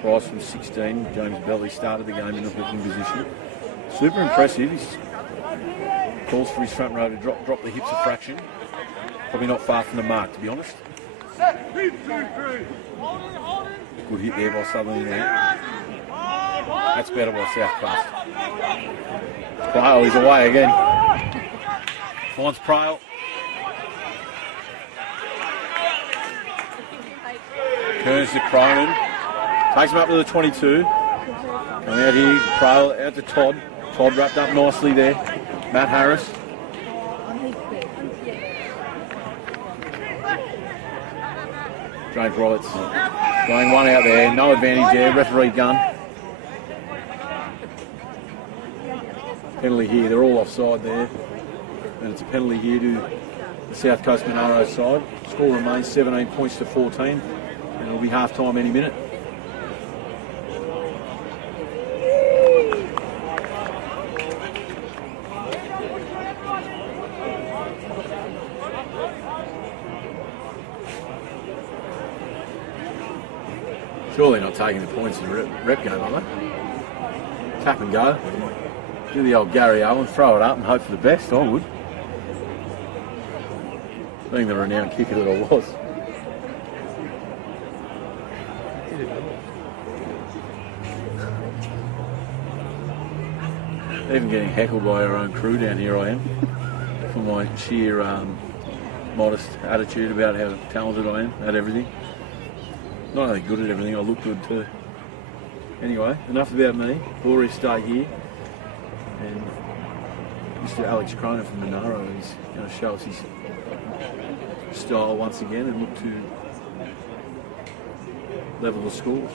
Price from 16, James Belly started the game in the hooking position. Super impressive. He's calls for his front row to drop the hips a fraction. Probably not far from the mark, to be honest. Good hit there by Sutherland there. That's better by South Coast. Prail is away again. Finds Prail. Turns to Cronin. Takes him up to the 22. Coming out here, Prail out to Todd. Todd wrapped up nicely there. Matt Harris. James Roberts going one out there. No advantage there. Referee gun. Penalty here. They're all offside there. And it's a penalty here to the South Coast Monaro side. Score remains 17 points to 14. And it'll be half time any minute. Surely not taking the points in a rep game, are they? Tap and go. Do the old Gary Owen, throw it up and hope for the best, I would. Being the renowned kicker that I was. Even getting heckled by our own crew down here I am. For my sheer modest attitude about how talented I am at everything. Not only good at everything, I look good too. Anyway, enough about me. Glorious day here. And Mr. Alex Cronin from Monaro is going to show us his style once again and look to level the scores.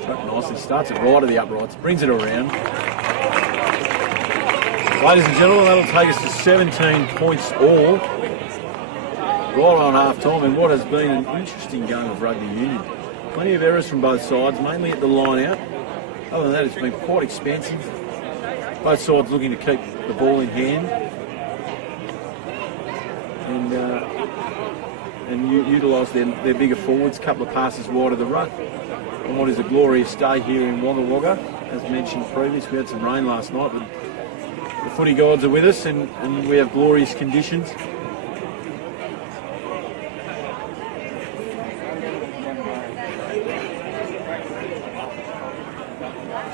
Struck nicely, starts it right of the uprights, brings it around. Ladies and gentlemen, that'll take us to 17 points all. Right on half time, and what has been an interesting game of rugby union. Plenty of errors from both sides, mainly at the line out. Other than that, it's been quite expansive. Both sides looking to keep the ball in hand and utilise their bigger forwards. A couple of passes wide of the ruck. And what is a glorious day here in Wagga Wagga. As mentioned previously, we had some rain last night, but the footy gods are with us, and we have glorious conditions.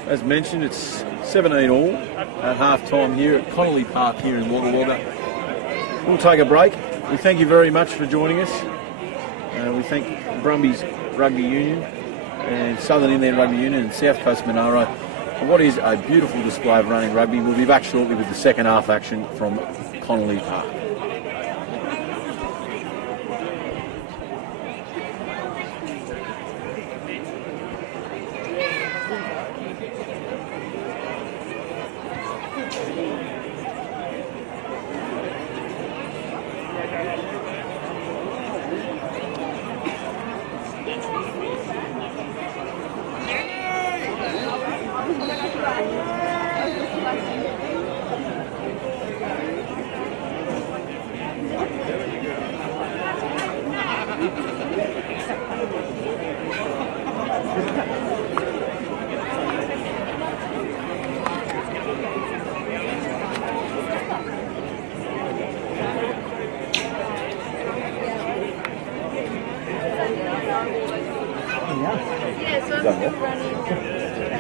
As mentioned, it's 17 all at half time here at Connolly Park here in Wagga Wagga. We'll take a break. We thank you very much for joining us. We thank Brumbies Rugby Union and Southern Inland Rugby Union and South Coast Monaro for what is a beautiful display of running rugby. We'll be back shortly with the second half action from Connolly Park.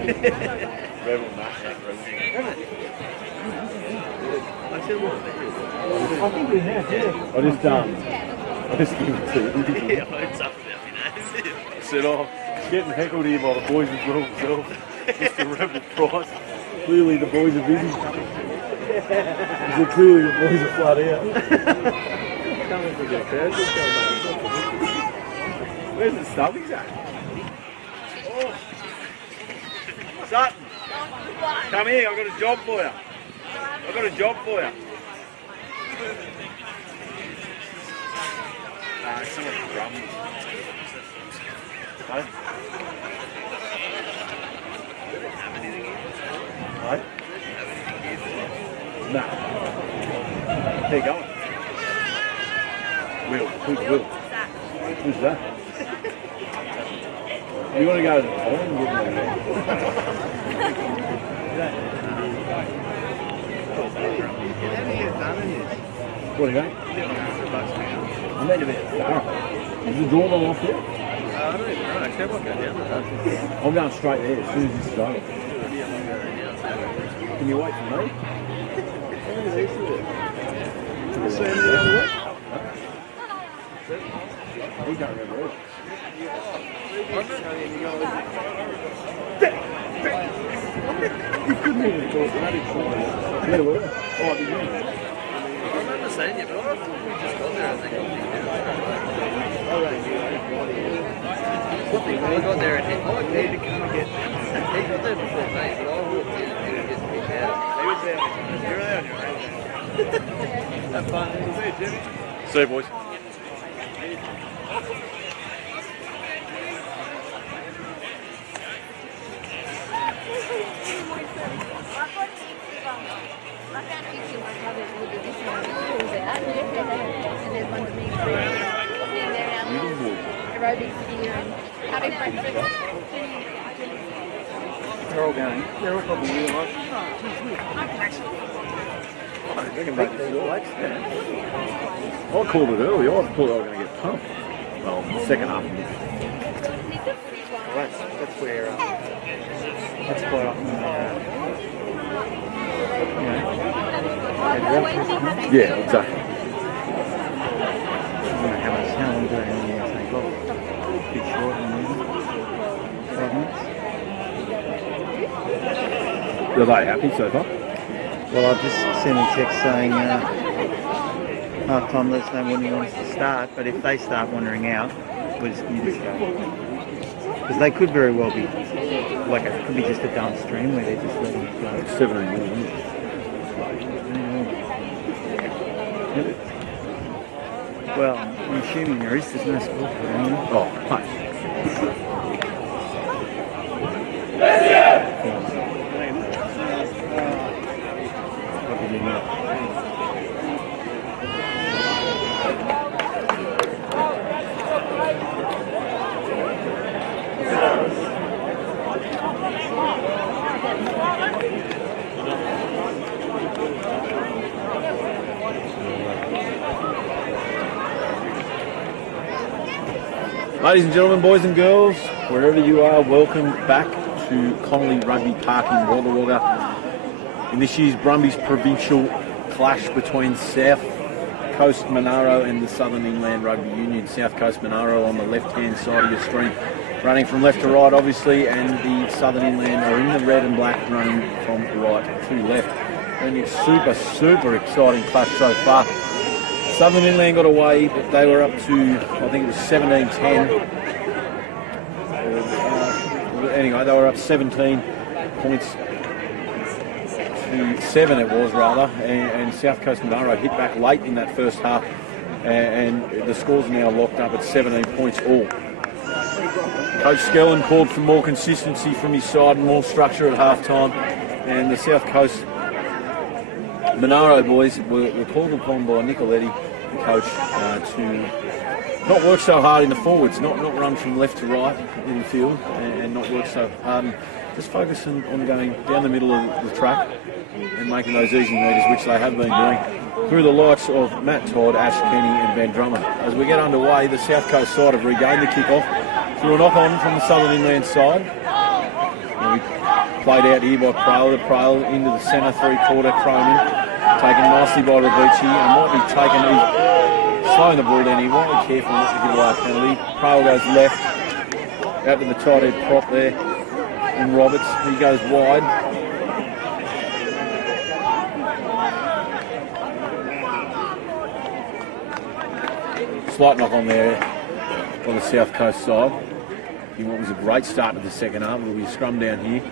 Rebel match. I think we have, yeah. I just give it to you. Yeah, it's up there, I said, oh, getting heckled here by the boys as well themselves. Just the Rebel price. Clearly the boys are busy. So clearly the boys are flat out. Where's the stubbies at? Oh. Sutton, come here, I've got a job for you. I've got a job for you. It's some of the Brumbies. Hey? Hey? No. Keep going. Will. Who's Will? Who's that? You want to go to the pond and get one there? What are you going? I'm meant to be at Farrah. Is the door off here? I don't even know. Actually, I might go down there. I'm going straight there as soon as this is over. Can you wait for me? He don't remember it. You couldn't even talk about it. Yeah, well, oh, did you? I remember seeing you, but I thought we just got there. I think I got there and he needed to come and get me. He got there before me, but I walked in and he was getting kicked out. He was there. You're there on your own. Have fun. See you, Jimmy. See you, boys. Aerobics here and having breakfast. They're all going. They're all probably new, right? I reckon back to the Blacks. Yeah. I called it early. I thought they were going to get pumped. Well, second half. Well, that's where that's quite often. Yeah, exactly. How long do they take off? Bit short and 5 minutes. Are they happy so far? Well, I've just sent a text saying half time let us know when he wants to start, but if they start wandering out, we'll just give it a go. Because they could very well be, like it could be just a dumb stream where they're just letting it go. 17 minutes. Well, I'm assuming there's no score for it anyway. Oh, hey. What did you know? Ladies and gentlemen, boys and girls, wherever you are, welcome back to Connolly Rugby Park in Wagga Wagga in this year's Brumbies provincial clash between South Coast Monaro and the Southern Inland Rugby Union. South Coast Monaro on the left-hand side of your screen, running from left to right, obviously, and the Southern Inland are in the red and black, running from right to left. And it's super exciting clash so far. Southern Inland got away, but they were up to, I think it was 17-10. Anyway, they were up 17 points to 7 it was, rather, and South Coast Monaro hit back late in that first half, and the scores are now locked up at 17 points all. Coach Skellen called for more consistency from his side and more structure at half-time, and the South Coast Monaro boys were called upon by Nicoletti, the coach, to not work so hard in the forwards, not run from left to right in the field, and not work so hard, and just focus on going down the middle of the track and making those easy meters, which they have been doing, through the likes of Matt Todd, Ash Kenny and Van Drummond. As we get underway, the South Coast side have regained the kick-off through a knock-on from the Southern Inland side. Played out here by Prale. The Prale into the centre three-quarter. Cronin taken nicely by Ravici and might be taken. He's slowing the ball down. He might be careful not to give away a penalty. Prale goes left out to the tight head prop there. And Roberts, he goes wide. Slight knock on there on the South Coast side. What was a great start to the second half. It'll be a scrum down here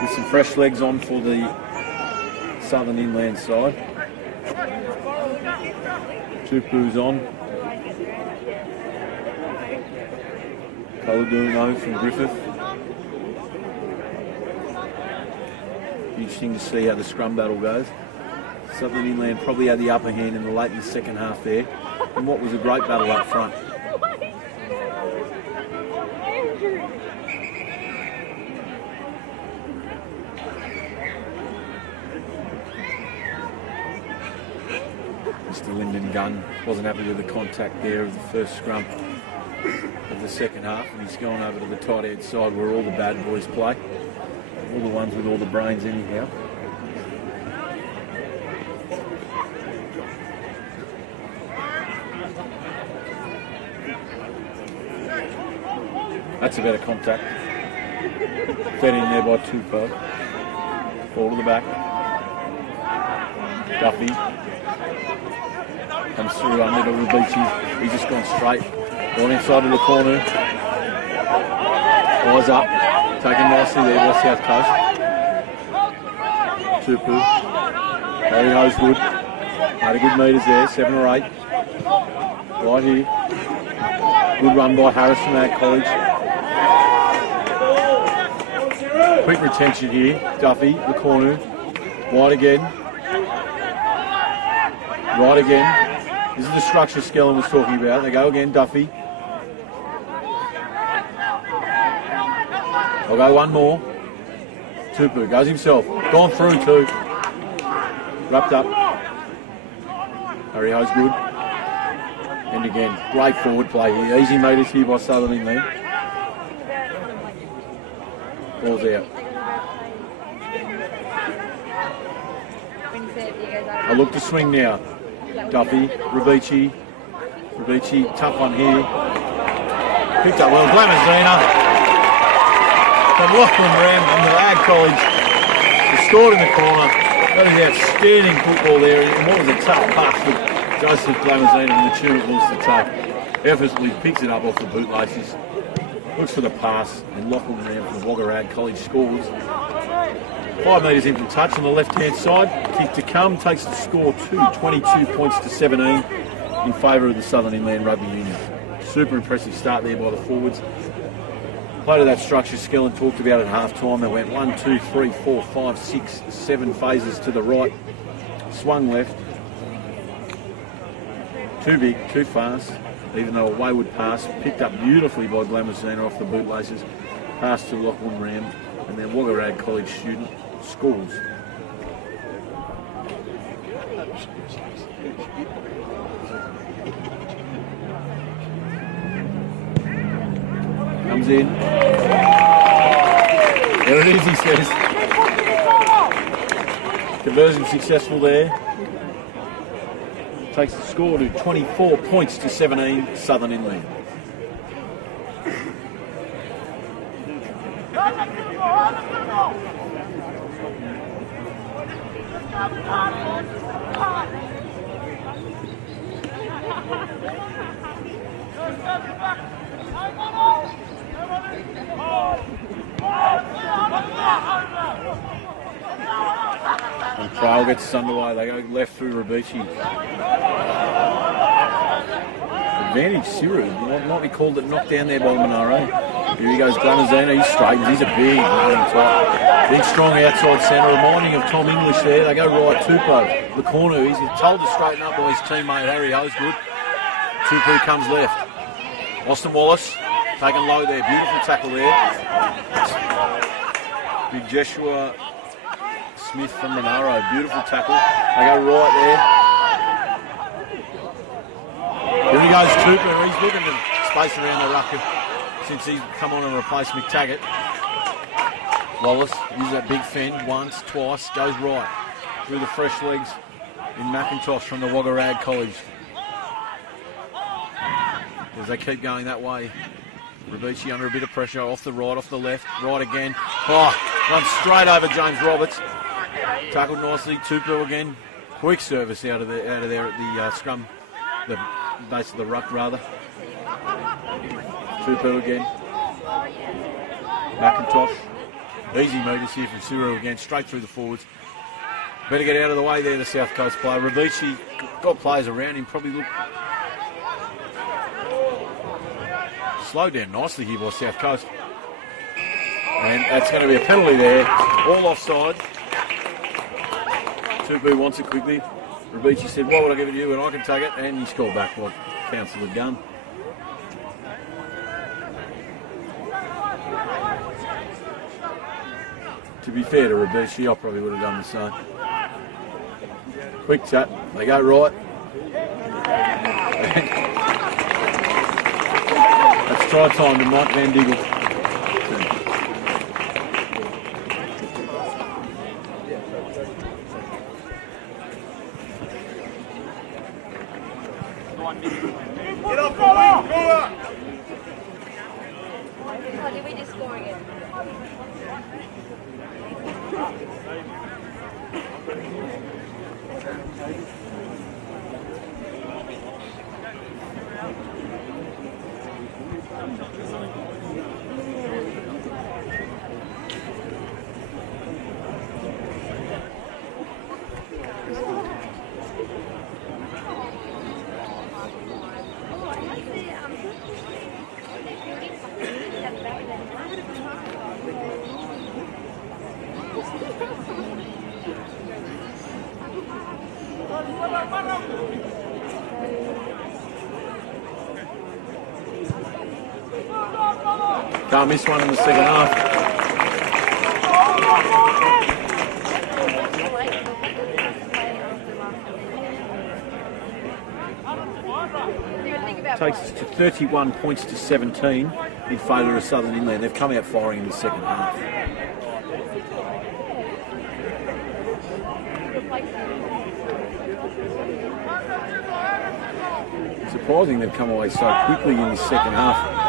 with some fresh legs on for the Southern Inland side. Tupu's on. Coladuno from Griffith. Interesting to see how the scrum battle goes. Southern Inland probably had the upper hand in the late in the second half there. And what was a great battle up front. Mr. Lyndon Gunn wasn't happy with the contact there of the first scrum of the second half, and he's gone over to the tight head side where all the bad boys play. All the ones with all the brains anyhow. That's a better contact. Fed in there by Tupou. Ball to the back. Duffy. Comes through under to Rabici. He's just gone straight. Gone inside of the corner. Eyes up. Taken nicely there by South Coast. Tupou. Harry Ho's good. Had a good meters there. 7 or 8. Right here. Good run by Harris from Ag College. Quick retention here. Duffy, the corner. Wide again. Right again. This is the structure Skellen was talking about. They go again, Duffy. I'll go one more. Tupou goes himself. Gone through too. Wrapped up. Harry Ho's good. And again, great forward play here. Easy meters here by Southern Inland. Ball's out. I look to swing now. Duffy, Rabici. Rabici, tough one here. Picked up well. Glamazina. From Lachlan Ram from the Ag College. He scored in the corner. That is outstanding football there. And what was a tough pass for Joseph Glamazina and the tune it was to take. Effortlessly picks it up off the bootlaces. Looks for the pass, and Lachlan Ram from the Wagga Ag College scores. 5 metres in from touch on the left-hand side. Kick to come, takes the score to 22 points to 17 in favour of the Southern Inland Rugby Union. Super impressive start there by the forwards. Played of that structure Skellen talked about at half-time. They went 1, 2, 3, 4, 5, 6, 7 phases to the right. Swung left. Too big, too fast. Even though a wayward pass, picked up beautifully by Glamazina off the bootlaces. Pass to Lachlan Ram, and then Wagga Ag College student scores. Comes in. There it is, he says. Conversion successful there. Takes the score to 24 points to 17, Southern Inland. And trial gets us underway. They go left through Rabici. Advantage Siru. Might be called it knocked down there by Monaro. Here he goes, Glamazina. He straightens. He's a big running top. Big, strong outside centre. Reminding of Tom English there. They go right. Tupou, the corner. He's told to straighten up by his teammate Harry Hosegood. Tupou comes left. Austin Wallace taken low there. Beautiful tackle there. Big Joshua Smith from Monaro. Beautiful tackle. They go right there. Here he goes, Tupou. He's looking to space around the rucker since he's come on and replaced McTaggart. Wallace uses that big fend once, twice, goes right through the fresh legs in McIntosh from the Wagga Rag College. As they keep going that way, Rabici under a bit of pressure, off the right, off the left, right again. Oh, runs straight over James Roberts. Tackled nicely, Tupu again. Quick service out of there at the scrum, the base of the ruck rather. Tupu again. McIntosh. Easy meters here from Suru again, straight through the forwards. Better get out of the way there, the South Coast player. Rabici got players around him, probably look slowed down nicely here by South Coast. And that's going to be a penalty there, all offside. Tupu wants it quickly. Rabici said, why would I give it to you when I can take it? And he scored back what counts as a gun. To be fair to Rabici, I probably would have done the same. Quick tap, they go right. That's try time to Mike Van Diggle. Get off the wing, go up! Oh, did we just score again? Can't miss one in the second half. Takes us to 31 points to 17 in favour of Southern Inland. They've come out firing in the second half. Surprising they've come away so quickly in the second half.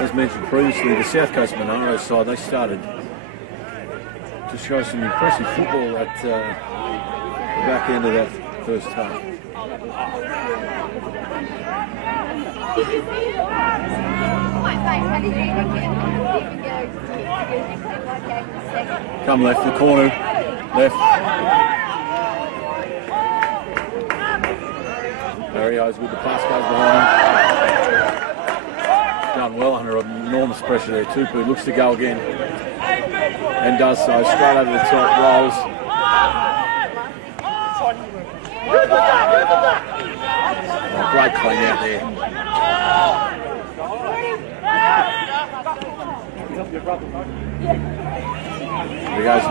As mentioned previously, the South Coast Monaro side, they started to show some impressive football at the back end of that first half. Come left, the corner, left. Barrios with the pass goes behind him. Done well under enormous pressure there. Tupu looks to go again and does so. Straight over the top, rolls. Oh, great clean out there. There he goes.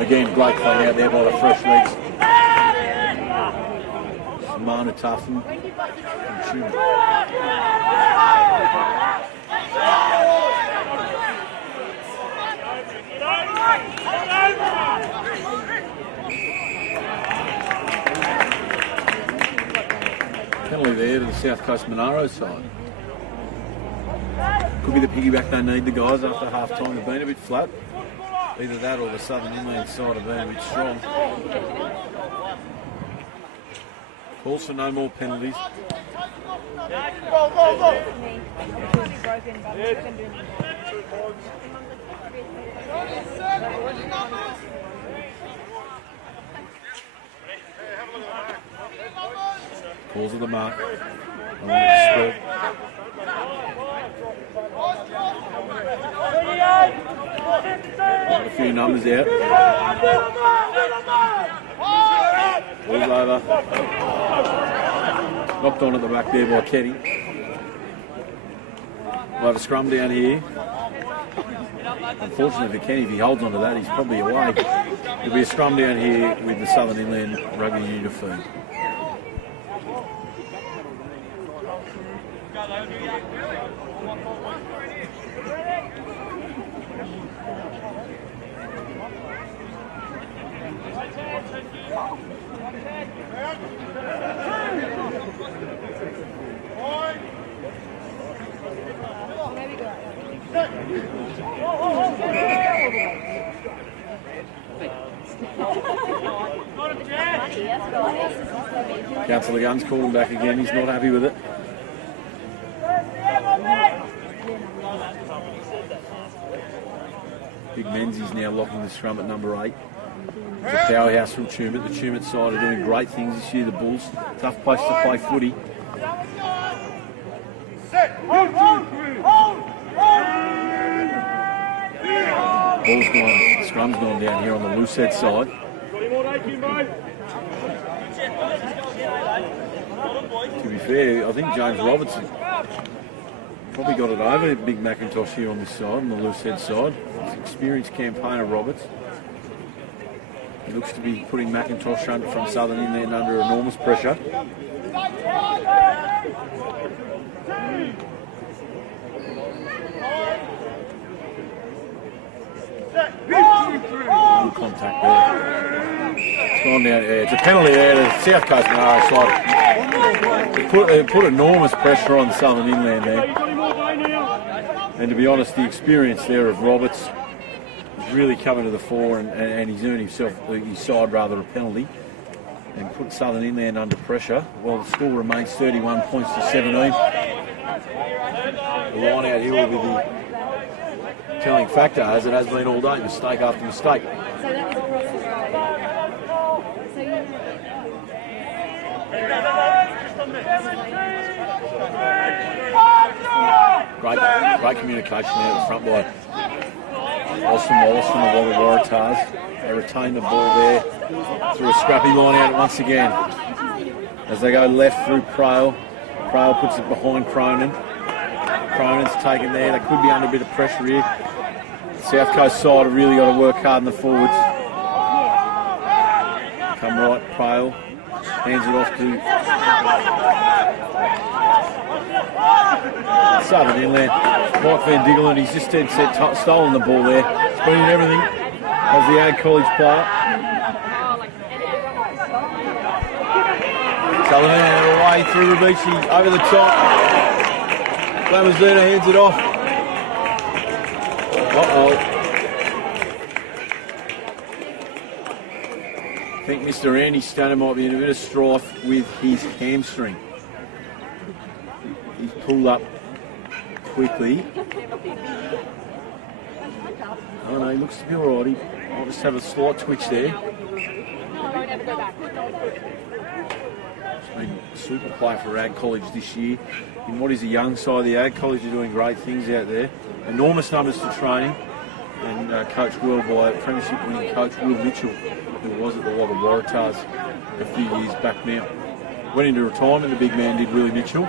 Again, great clean out there by the fresh legs. Samana Tuffen. Penalty there to the South Coast Monaro side. Could be the piggyback they need, the guys, after half time. They've been a bit flat. Either that or the Southern Inland side have been a bit strong. Calls for no more penalties. Calls of the mark. A few numbers out. Ball's over. Knocked on at the back there by Kenny. We'll have a scrum down here. Unfortunately for Kenny, if he holds on to that, he's probably away. There'll be a scrum down here with the Southern Inland Rugby Union feed. Councillor Gunn's called him back again. He's not happy with it. Big Menzies now locking the scrum at number 8. It's a powerhouse from Tumut. The Tumut side are doing great things this year. The Bulls, tough place to play footy. Ball's gone, scrum's gone down here on the loose head side. To be fair, I think James Roberts probably got it over Big McIntosh here on this side, on the loose head side. He's an experienced campaigner, Roberts. He looks to be putting McIntosh under from Southern Inland under enormous pressure. Good contact there. It's gone down. It's a penalty there to the South Coast Monaro side. They put enormous pressure on Southern Inland there. And to be honest, the experience there of Roberts is really coming to the fore, and he's earned himself, his side rather, a penalty and put Southern Inland under pressure. Well, the score remains 31 points to 17. The line out here will be the telling factor, as it has been all day, mistake after mistake. Great communication there at the front by Austin Wallace from the Wagga Waratahs. They retain the ball there through a scrappy line out once again. As they go left through Prale. Prale puts it behind Cronin. Cronin's taken there. They could be under a bit of pressure here. South Coast side have really got to work hard in the forwards. Come right, Prale. Hands it off to Southern Inland. Mike Van Diggelen, he's just dead set, stolen the ball there. Spooning everything as the Ag College player. Southern Inland away through Rabici, over the top. Lamazuna hands it off. Uh-oh. I think Mr. Andy Stanner might be in a bit of strife with his hamstring. He's pulled up quickly. Oh no, he looks to be alright. He might just have a slight twitch there. It's been a super play for Ag College this year. In what is a young side, the Ag College are doing great things out there. Enormous numbers to training. And coached well by premiership winning coach Will Mitchell, who was at the Wagga Waratahs a few years back now. Went into retirement, the big man did, Willie Mitchell.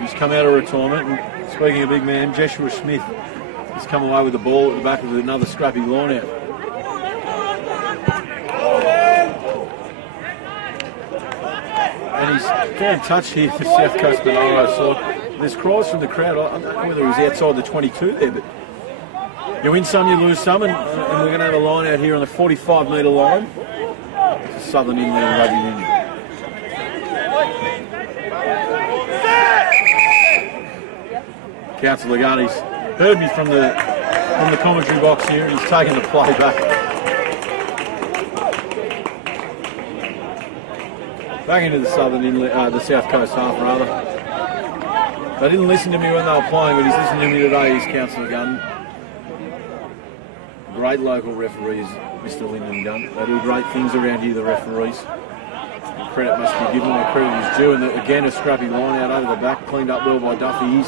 He's come out of retirement, and speaking of big man, Joshua Smith has come away with the ball at the back of another scrappy line out. And he's getting touched here for South Coast Monaro side. There's cries from the crowd. I don't know whether he was outside the 22 there, but you win some, you lose some, and we're going to have a line out here on the 45-metre line. It's a Southern Inland Rugby Union. Councillor Gunny's heard me from the commentary box here, and he's taken the play back. Back into the the South Coast half rather. They didn't listen to me when they were playing, but he's listening to me today. He's Councillor Gunn. Great local referees, Mr. Lyndon Gunn. They do great things around here, the referees. The credit must be given where credit is due. And again, a scrappy line out over the back, cleaned up well by Duffy.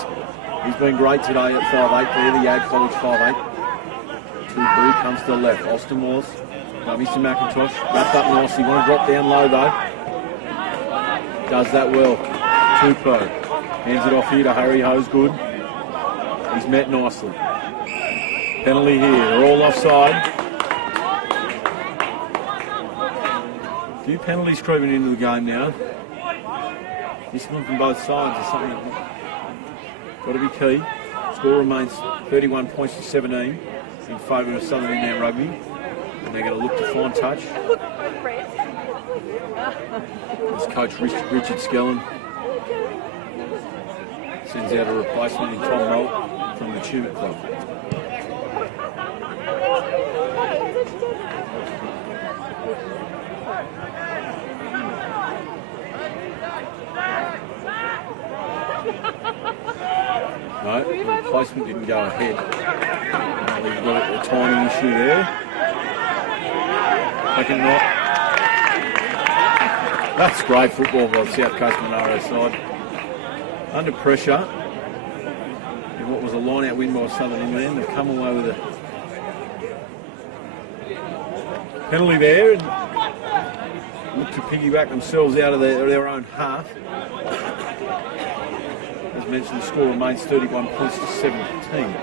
He's been great today at 5'8", there, the Ag College 5'8". 2B comes to the left. Austin Wallace, Mr. McIntosh, wrapped up nicely. Want to drop down low though. Does that well. 2Pro. Hands it off here to Harry Hosegood. He's met nicely. Penalty here, they're all offside. A few penalties creeping into the game now. Discipline from both sides is something got to be key. Score remains 31 points to 17 in favour of Southern Inland Rugby. And they're going to look to find touch. This coach Richard Skellen sends out a replacement in Tom Roll from the Tumut Club. No, the placement didn't go ahead. We've got a timing issue there. Second knock. That's great football by the South Coast Monaro side. Under pressure. In what was a line-out win by Southern Inland, they've come away with a penalty there and look to piggyback themselves out of their own half. As mentioned, the score remains 31 points to 17.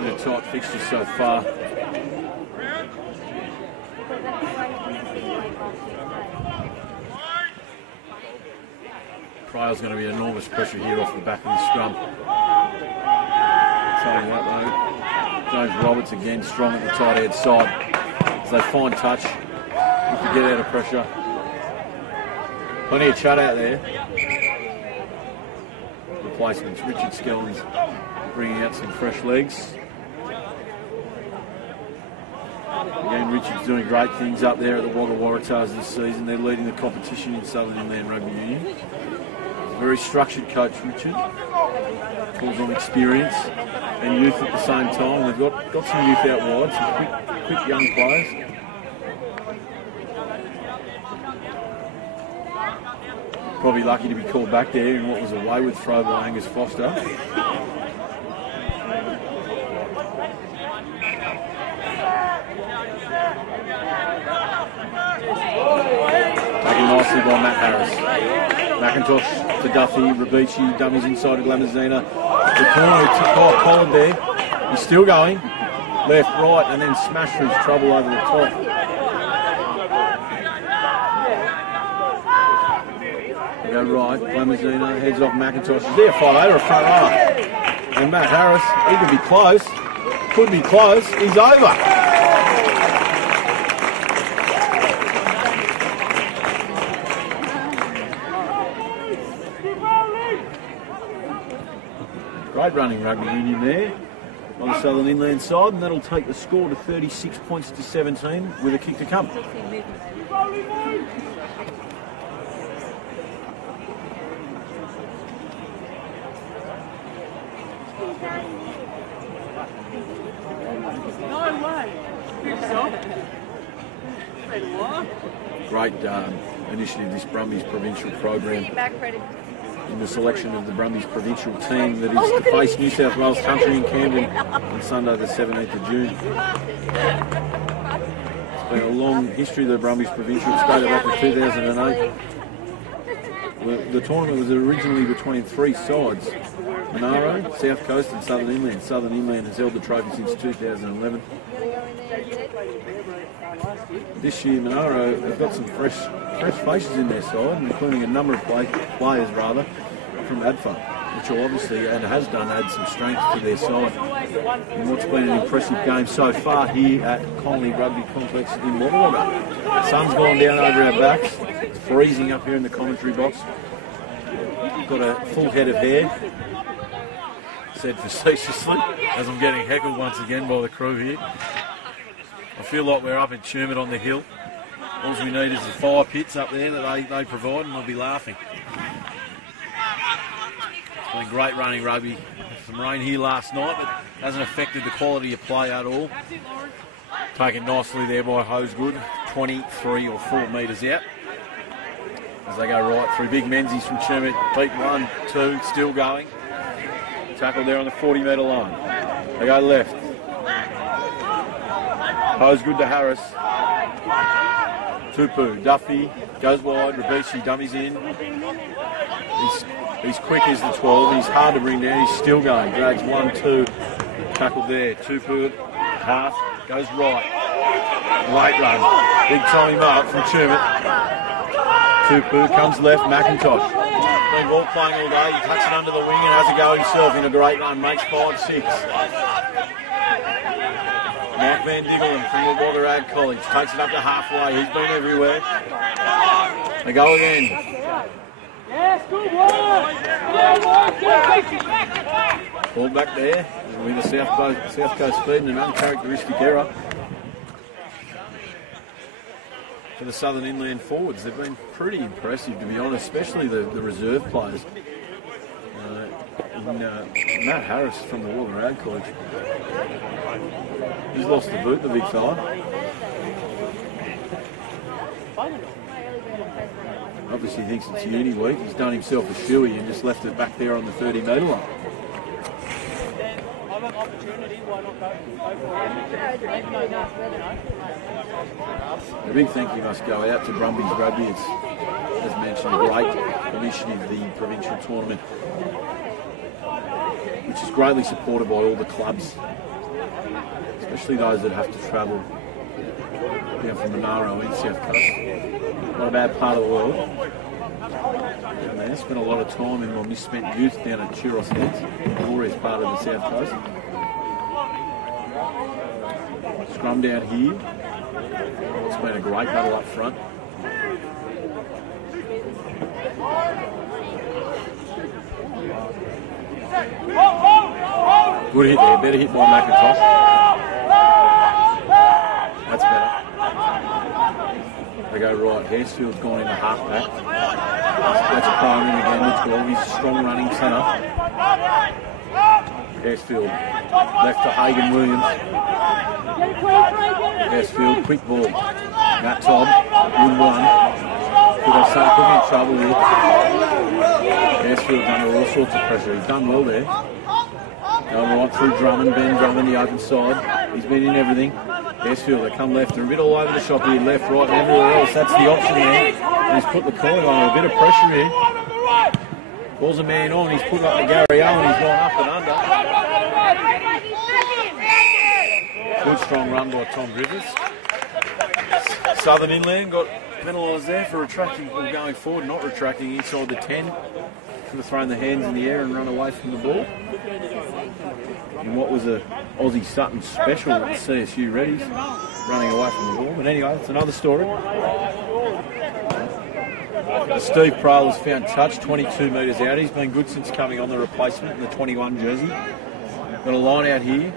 They're tight fixtures so far. Trial's going to be enormous pressure here off the back of the scrum. Saying that though, James Roberts again strong at the tight head side as they find touch. If you get out of pressure, plenty of chat out there. Replacements, Richard Skellins bringing out some fresh legs. Again, Richard's doing great things up there at the Wagga Waratahs this season. They're leading the competition in Southern Inland Rugby Union. He's a very structured coach, Richard. Calls on experience and youth at the same time. They've got some youth out wide, some quick young players. Probably lucky to be called back there in what was a wayward throw by Angus Foster. Taken nicely by Matt Harris. McIntosh to Duffy, Rabici, dummies inside of Lamazina. The corner, Collard there. He's still going. Left, right, and then smash through his trouble over the top. They go right, Lamazina heads off McIntosh. Is there a 5-8 or a front row? And Matt Harris, he could be close. Could be close. He's over. Great running rugby union there on the Southern Inland side, and that'll take the score to 36 points to 17 with a kick to come. Great initiative, this Brumbies provincial program, in the selection of the Brumbies provincial team that is to face New South Wales Country in Camden on Sunday the 17th of June. It's been a long history of the Brumbies provincial. It started back in 2008. The tournament was originally between three sides: Monaro, South Coast and Southern Inland. Southern Inland has held the trophy since 2011. This year Monaro have got some fresh faces in their side, including a number of players from ADFA, which will obviously, and has done, add some strength to their side in what's been an impressive game so far here at Connolly Rugby Complex in Wagga Wagga. The sun's gone down over our backs. It's freezing up here in the commentary box. Got a full head of hair, said facetiously, as I'm getting heckled once again by the crew here. I feel like we're up in Chermit on the hill. All we need is the fire pits up there that they provide, and we'll be laughing. It's been great running rugby. Some rain here last night, but hasn't affected the quality of play at all. Taken nicely there by Hosegood, 23 or 4 metres out. As they go right through. Big Menzies from Chermit, beat 1, 2, still going. Tackle there on the 40-metre line. They go left. Hosegood to Harris. Tupu, Duffy, goes wide, Rabici dummies in. He's quick as the 12, he's hard to bring down, he's still going. Drags 1, 2, tackled there. Tupu, half, goes right. Late run, big Tommy Mark from Chermit. Tupu comes left, McIntosh. Been ball playing all day, he cuts it under the wing and has a go himself in a great run, makes 5-6. Mark Van Diggelen from the Waterag College takes it up to halfway. He's been everywhere. They go again. Ball back there. With the South Coast speed and an uncharacteristic error for the Southern Inland forwards. They've been pretty impressive, to be honest, especially the reserve players. Matt Harris from the Walden Road College. He's lost the boot, the big fella. Obviously thinks it's uni week. He's done himself a shoey and just left it back there on the 30-metre line. A big thank you must go out to Brumbies Rugby. It's, as mentioned, a great initiative, the provincial tournament, which is greatly supported by all the clubs, especially those that have to travel down from Monaro in South Coast. Not a bad part of the world. And they spent a lot of time in my misspent youth down at Churros Heads, the glorious part of the South Coast. Scrum down here. It's been a great battle up front. Good hit there, better hit by McIntosh. That's better. They go right. Haresfield's gone into half-back. That's prime in again to 12. He's a strong running centre. Haresfield left to Hagan Williams. Haresfield, quick ball. Matt Todd, good one. Could have something in trouble with. Haresfield's under all sorts of pressure. He's done well there. Going right through Drummond, Ben Drummond, the open side. He's been in everything. Haresfield, they come left. They're a bit all over the shop here. Left, right, and everywhere else. That's the option there. And he's put the collar on. A bit of pressure here. Calls a man on. He's put up the Gary Owen. He's gone up and under. Good strong run by Tom Griffiths. Southern Inland got penalised there for retracting, or going forward, not retracting inside the 10. Could have thrown the hands in the air and run away from the ball. And what was a Aussie Sutton special at CSU Reddies, running away from the ball. But anyway, it's another story. Steve Prahl was found touched 22 metres out. He's been good since coming on the replacement in the 21 jersey. Got a line out here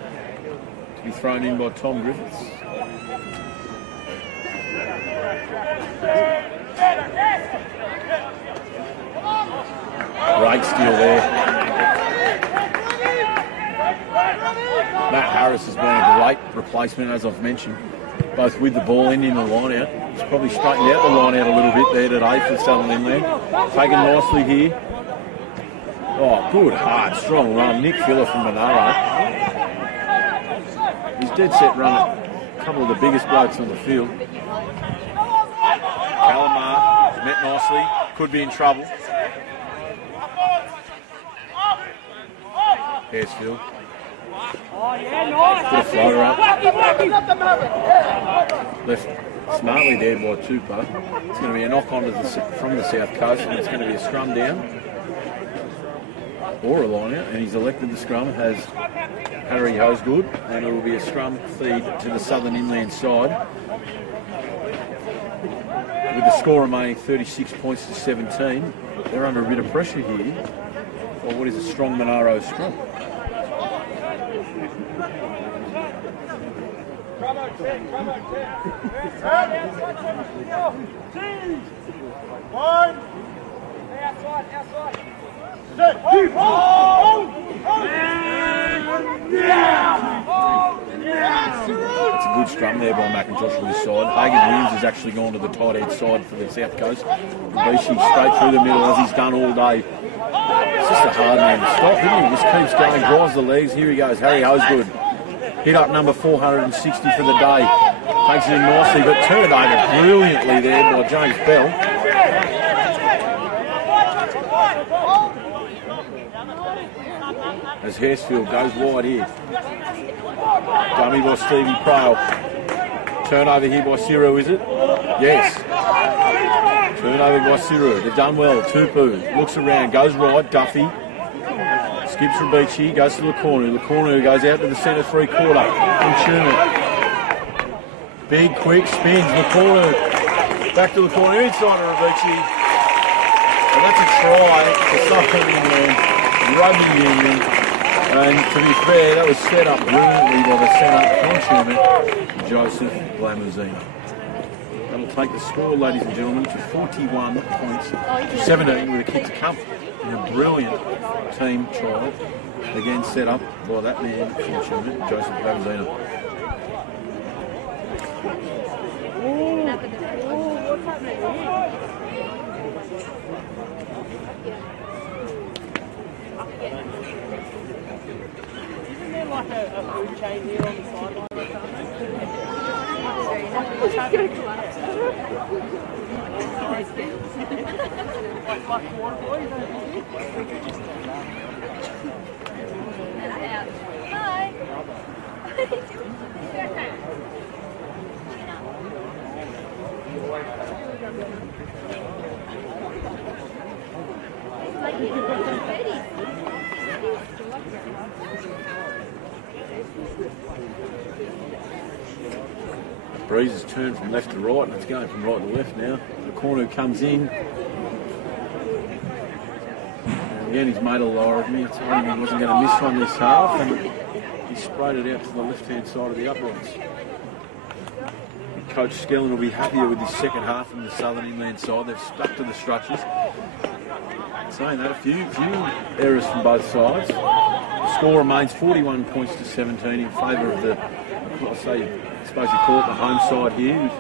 to be thrown in by Tom Griffiths. Great steal there. Matt Harris has been a great replacement, as I've mentioned, both with the ball and in the line out. He's probably straightened out the line out a little bit there today for Southern Inland. Taken nicely here. Oh, good, hard, strong run. Nick Filler from Monaro. He's dead set running a couple of the biggest blokes on the field. Calamar met nicely, could be in trouble. Haresfield. Put a floater up. Left smartly there by Tupou. It's going to be a knock on from the South Coast, and it's going to be a scrum down or a line out, and he's elected the scrum, has Harry Hosegood, and it will be a scrum feed to the Southern Inland side. With the score remaining 36 points to 17, they're under a bit of pressure here for what is a strong Monaro scrum. It's a good scrum there by McIntosh from his side. Hagan Williams has actually gone to the tight end side for the South Coast. Bishi straight through the middle as he's done all day. It's just a hard man to stop, isn't he? Just keeps going, drives the legs. Here he goes, Harry Hosegood. Hit up number 460 for the day. Takes it in nicely, but turned over brilliantly there by James Bell. As Haresfield goes wide here. Dummy by Stevie Prahl. Turnover here by Siru, is it? Yes. Turnover by Siru. They've done well. Tupou looks around, goes right. Duffy skips Rabici, goes to Lacornu. Lacornu goes out to the centre three-quarter. Truman. Big, quick spins. Lacornu. Back to Lacornu. Inside of Rabici. Well, that's a try for Southern England Rugby Union. And to be fair, that was set up brilliantly by the centre consummate Joseph Lamazina. That'll take the score, ladies and gentlemen, to 41 points to 17 with a kick to come. And a brilliant team try, again set up by that man consummate Joseph Lamazina. Like a food chain here on the sideline or something? Like water boys, Hi. Breeze has turned from left to right and it's going from right to left now. The corner comes in. And again, he's made a liar of me. I told him he wasn't going to miss one this half and he sprayed it out to the left-hand side of the uprights. Coach Skellen will be happier with his second half from the Southern Inland side. They've stuck to the structures. Saying that, a few errors from both sides. The score remains 41 points to 17 in favour of the, I suppose you call it the home side here, with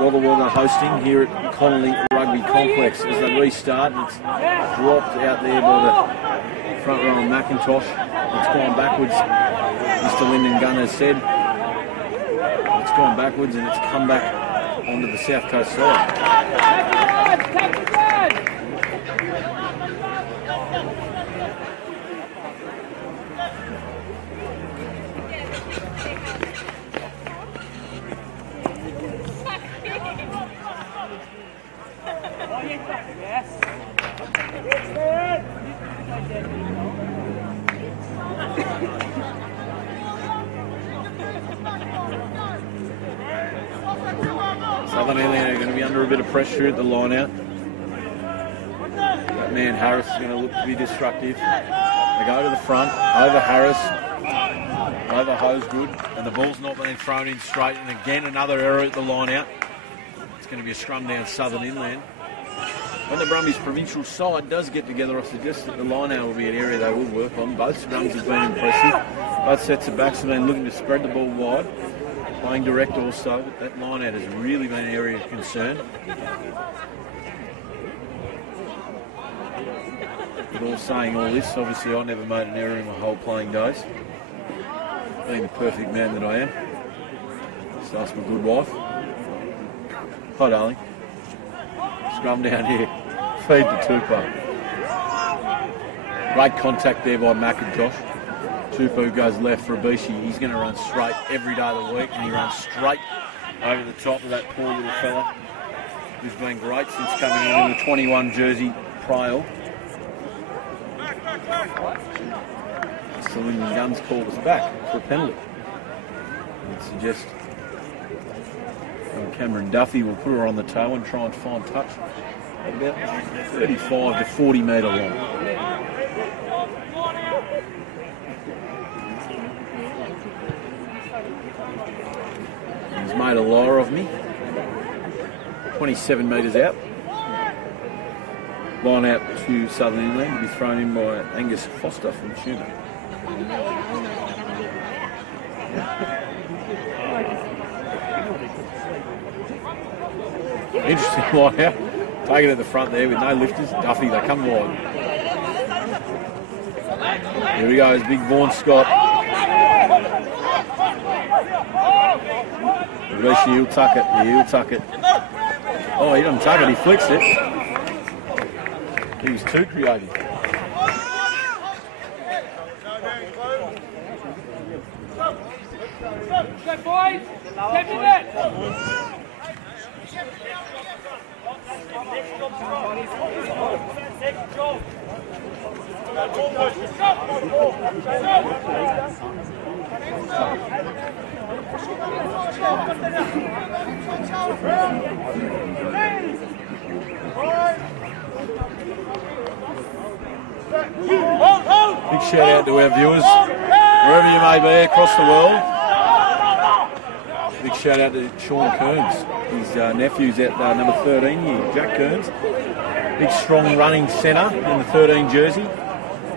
Wagga Wagga hosting here at Connolly Rugby Complex as they restart. And it's dropped out there by the front row on McIntosh. It's gone backwards, Mr. Lyndon Gunn has said. It's gone backwards and it's come back onto the South Coast side. Southern Inland are going to be under a bit of pressure at the line out. That man Harris is going to look to be disruptive. They go to the front, over Harris, over Hosegood, and the ball's not being thrown in straight. And again, another error at the line out. It's going to be a scrum down Southern Inland. When the Brumbies provincial side does get together, I suggest that the line out will be an area they will work on. Both scrums have been impressive. Both sets of backs have been looking to spread the ball wide. Playing direct also, but that line out has really been an area of concern. But all saying all this, obviously I never made an error in my whole playing days. Being the perfect man that I am. Just ask my good wife. Hi darling. Scrum down here. Feed the Tupou. Great contact there by McIntosh. Tupou goes left for Abishi. He's going to run straight every day of the week, and he runs straight over the top of that poor little fella who's been great since coming on in the 21 jersey Prail. Celine Guns called us back for a penalty. I'd suggest Cameron Duffy will put her on the toe and try and find touch at about 35 to 40 metre long. He's made a liar of me. 27 metres out. Line out to Southern Inland to be thrown in by Angus Foster from Tuna. Interesting line out. Take it at the front there with no lifters. Duffy, they come wide. Here he goes, big Vaughan Scott. Rishi, he'll tuck it. Yeah, he'll tuck it. Oh, he doesn't tuck it, he flicks it. He was too creative. Go boys! Get in it! Big shout out to our viewers, wherever you may be across the world. Big shout out to Sean Kearns. His nephew's at number 13 here, Jack Kearns. Big strong running centre in the 13 jersey.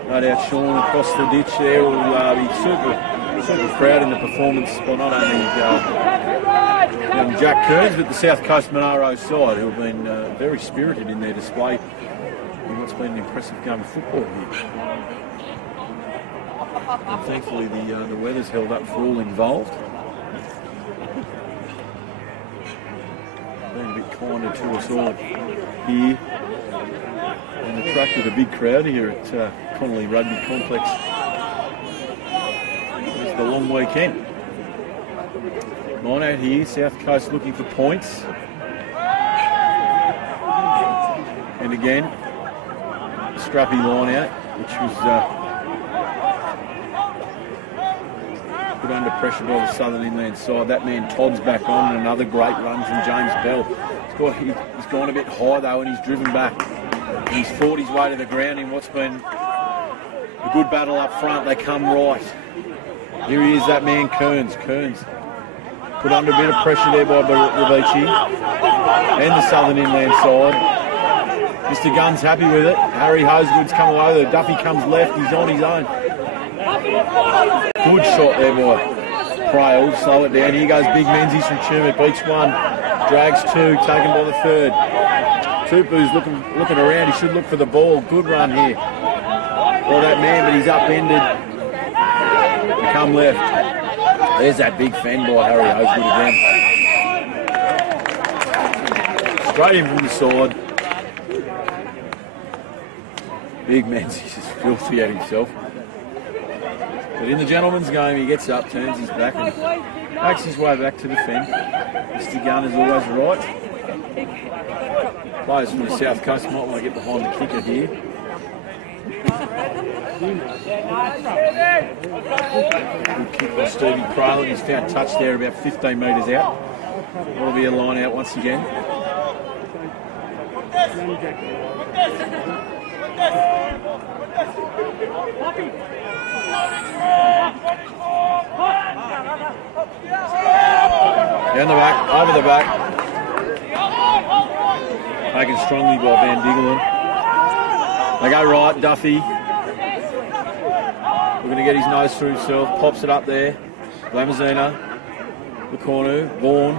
No doubt Sean across the ditch there will be super proud in the performance by not only young Jack Kearns but the South Coast Monaro side, who have been very spirited in their display in what's been an impressive game of football here. And thankfully the weather's held up for all involved. Been a bit kinder to us all here and attracted a big crowd here at Connolly Rugby Complex. It's the long weekend. Line out here, South Coast looking for points. And again, scrappy line out, which was put under pressure by the Southern Inland side. That man Todd's back on, and another great run from James Bell. He's gone a bit high though, and he's driven back. He's fought his way to the ground in what's been a good battle up front. They come right. Here he is, that man Kearns. Put under a bit of pressure there by Ravici and the Southern Inland side. Mr. Gunn's happy with it. Harry Hosegood's come away. Duffy comes left. He's on his own. Good shot there by Prail. Slow it down. Here goes Big Menzies from Tumut. Beats one. Drags two. Taken by the third. Tupu's looking around. He should look for the ball. Good run here. Well, that man, but he's upended. Come left. There's that big fend by Harry Hosegood again. Straight in from the side. Big Menzies is filthy at himself. But in the gentleman's game, he gets up, turns his back and makes his way back to defend. Mr. Gunn is always right. Players from the South Coast might want to get behind the kicker here. Good kick by Stevie Prail. He's found touch there about 15 metres out. That'll be a line out once again. Down the back, over the back. Taken strongly by Van Diggelen. They go right, Duffy. We're going to get his nose through himself. Pops it up there. Lamazina. The corner. Vaughan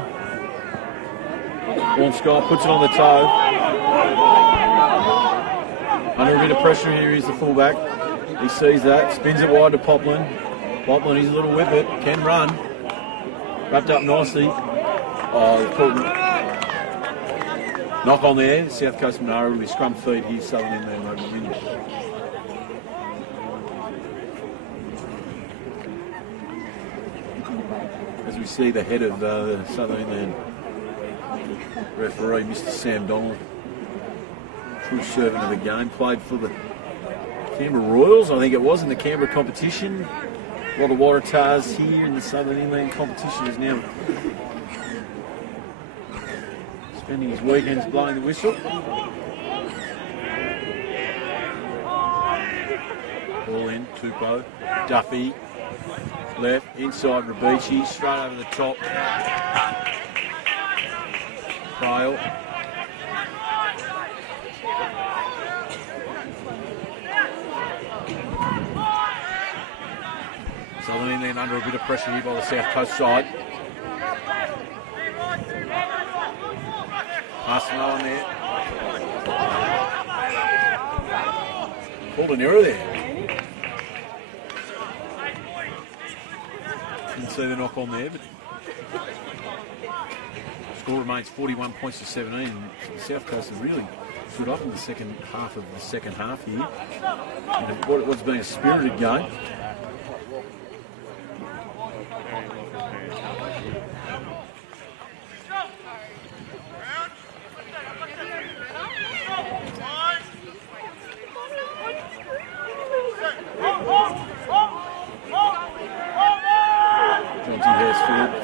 Scott puts it on the toe. Under a bit of pressure here, he's the fullback. He sees that. Spins it wide to Poplin. Poplin, he's a little whippet. Can run. Wrapped up nicely. Oh, knock on there. South Coast Monaro will be scrum feet here. Southern Inland Rugby Union. As we see the head of the Southern Inland referee, Mr. Sam Donald, true servant of the game, played for the Canberra Royals, I think it was, in the Canberra competition. A lot of Waratahs here in the Southern Inland competition is now spending his weekends blowing the whistle. Ball in, Tupou, Duffy, left, inside Rabici, straight over the top. Prail. Southern Inland under a bit of pressure here by the South Coast side. Passing on there. Called an error there. Didn't see the knock on there, but score remains 41 points to 17. The South Coast have really stood up in the second half of the second half here. In what was being a spirited game.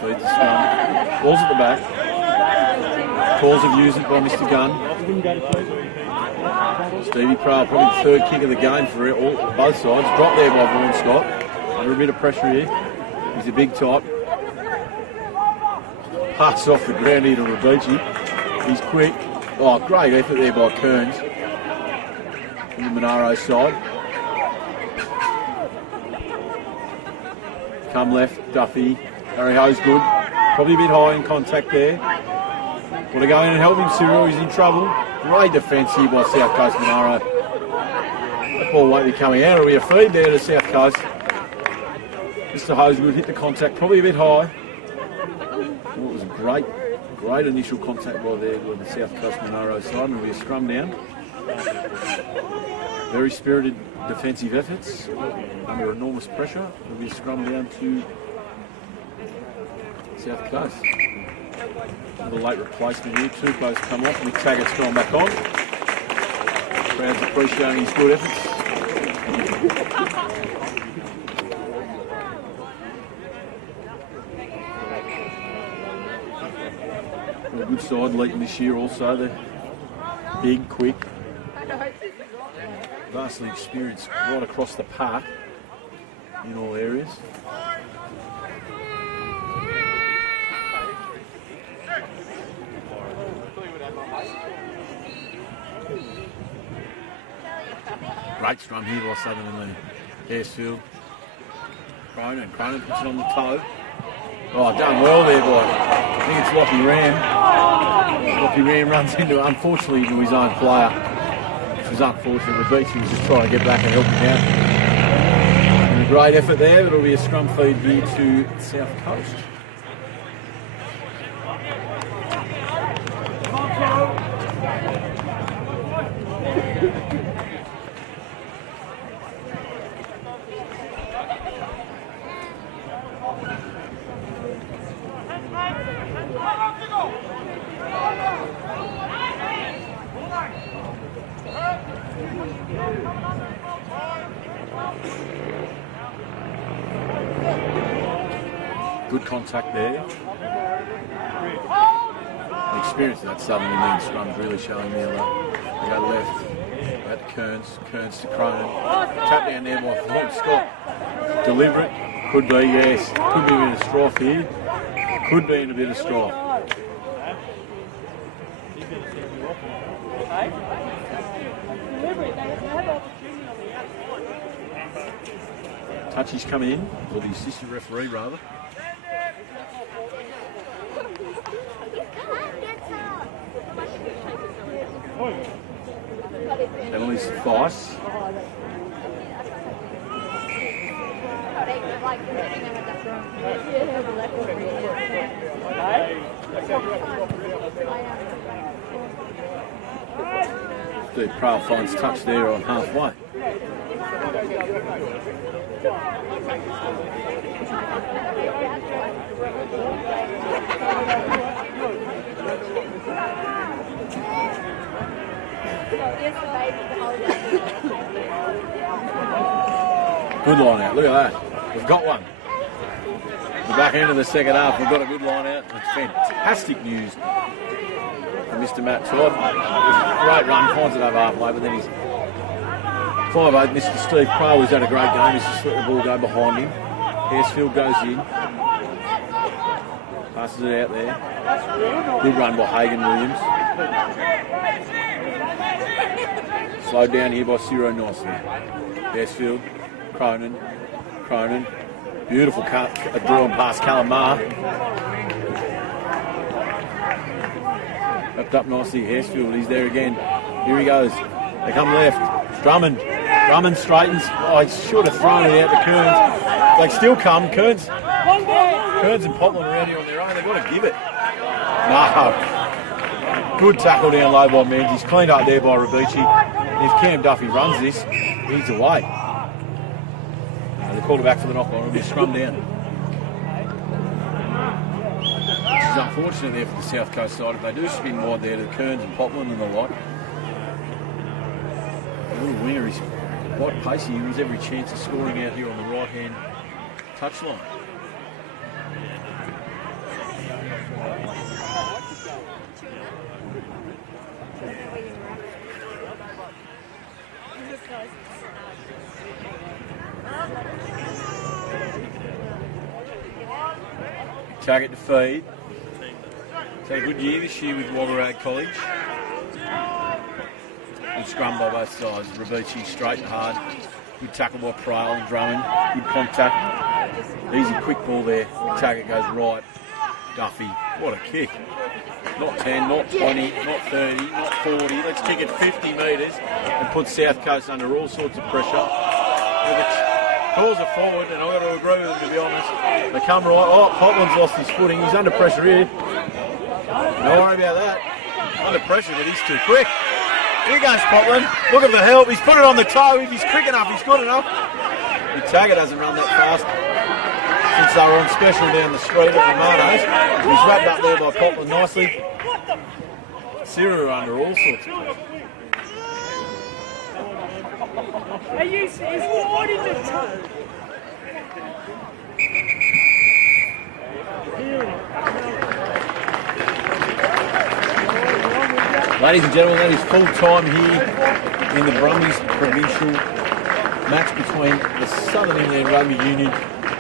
Feeds the scrum. Ball's at the back. Calls of using by Mr. Gunn. Stevie Prowl, probably the third kick of the game for both sides. Dropped there by Vaughan Scott. Under a bit of pressure here. He's a big type. Pass off the ground here to Rabici. He's quick. Oh, great effort there by Kearns from the Monaro side. Come left, Duffy. Harry Ho's good. Probably a bit high in contact there. Want to go in and help him, Cyril. He's in trouble. Great defence here by South Coast Monaro. That ball won't be coming out. It'll be a feed there to South Coast. Mr. Hosewood hit the contact, probably a bit high. Well, it was a great initial contact by there by the South Coast Monaro side. And it'll be a scrum down. Very spirited defensive efforts under enormous pressure. It'll be a scrum down to South Coast. Another late replacement here. Two posts come off. Mick Taggart's gone back on. Crowd's appreciating his good efforts. A good side leading this year also. They're big, quick, vastly experienced right across the park in all areas. Great scrum here by Southern in the Haresfield. Cronin puts it on the toe. Oh, done well there, boy. I think it's Lockie Ram. Lockie Ram runs unfortunately into his own player, which was unfortunate. The Beach was just trying to get back and help him out. And a great effort there, but it'll be a scrum feed here to South Coast. Good contact there. The experience of that Southern Indian scrum's really showing there. They go left, at Kearns to Cronin. Tap down there by Vaughan Scott. Deliberate. Could be, yes. Could be a bit of strife here. Could be in a bit of strife. Touchy's coming in, or the assistant referee rather. Penalty suffice. The Prowl finds touch there on halfway. Good line out, look at that. We've got one. The back end of the second half, we've got a good line out. It's fantastic news for Mr. Matt Todd. Great run, finds it over halfway, but then he's 5-8. Mr. Steve Prowl, who's had a great game, he's just let the ball go behind him. Haresfield goes in. Passes it out there. Good run by Hagan Williams. Slowed down here by Ciro nicely. Haresfield, Cronin. Beautiful drawn past Calamar. Wrapped up nicely, Haresfield. He's there again. Here he goes. They come left. Drummond straightens. Oh, he should have thrown it out to Kearns. They still come. Kearns and Poplar around here on their own. They've got to give it. No. Good tackle down low by Menzies. He's cleaned up there by Rabici. If Cam Duffy runs this, he's away. They called it back for the knock-on. It'll be a scrum down. Which is unfortunate there for the South Coast side. If they do spin wide there to Kearns and Popland and the like. The little winger is quite pacey. He has every chance of scoring out here on the right-hand touchline. Target to feed. So a good year this year with Wagga College. Good scrum by both sides. Rabucci straight and hard. Good tackle by Prale and Drummond. Good contact. Easy quick ball there. Target goes right. Duffy. What a kick. Not 10, not 20, not 30, not 40. Let's kick it 50 metres and put South Coast under all sorts of pressure. Calls it forward, and I've got to agree with them, to be honest. They come right. Oh, Potland's lost his footing. He's under pressure here. Don't worry about that. Under pressure, but he's too quick. Here goes Potland. Look at the help. He's put it on the toe. If he's quick enough, he's good enough. The Tagger doesn't run that fast. Since they were on special down the street at Monaro's. He's wrapped up there by Potland nicely. Siri are under all sorts of pressure. Are you forward in the toe? Ladies and gentlemen, that is full time here in the Brumbies provincial match between the Southern Inland Rugby Union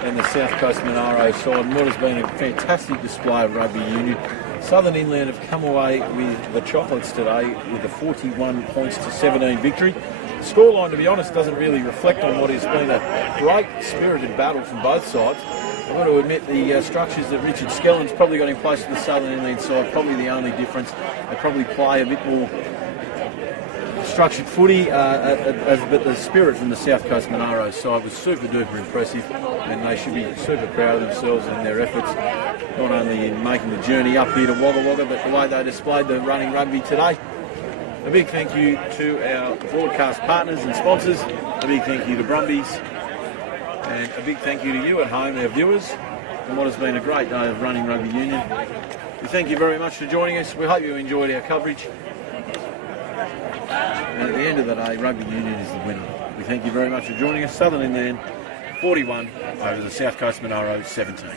and the South Coast Monaro side. And what has been a fantastic display of rugby union. Southern Inland have come away with the chocolates today with a 41 points to 17 victory. The scoreline, to be honest, doesn't really reflect on what has been a great spirited battle from both sides. I've got to admit the structures that Richard Skellen's probably got in place for the Southern Inland side, probably the only difference. They probably play a bit more structured footy, but the spirit from the South Coast Monaro side was super duper impressive, and they should be super proud of themselves and their efforts, not only in making the journey up here to Wagga Wagga, but the way they displayed the running rugby today. A big thank you to our broadcast partners and sponsors, a big thank you to Brumbies, and a big thank you to you at home, our viewers, and what has been a great day of running rugby union. We thank you very much for joining us. We hope you enjoyed our coverage. And at the end of the day, rugby union is the winner. We thank you very much for joining us. Southern Inland 41 over the South Coast Monaro 17.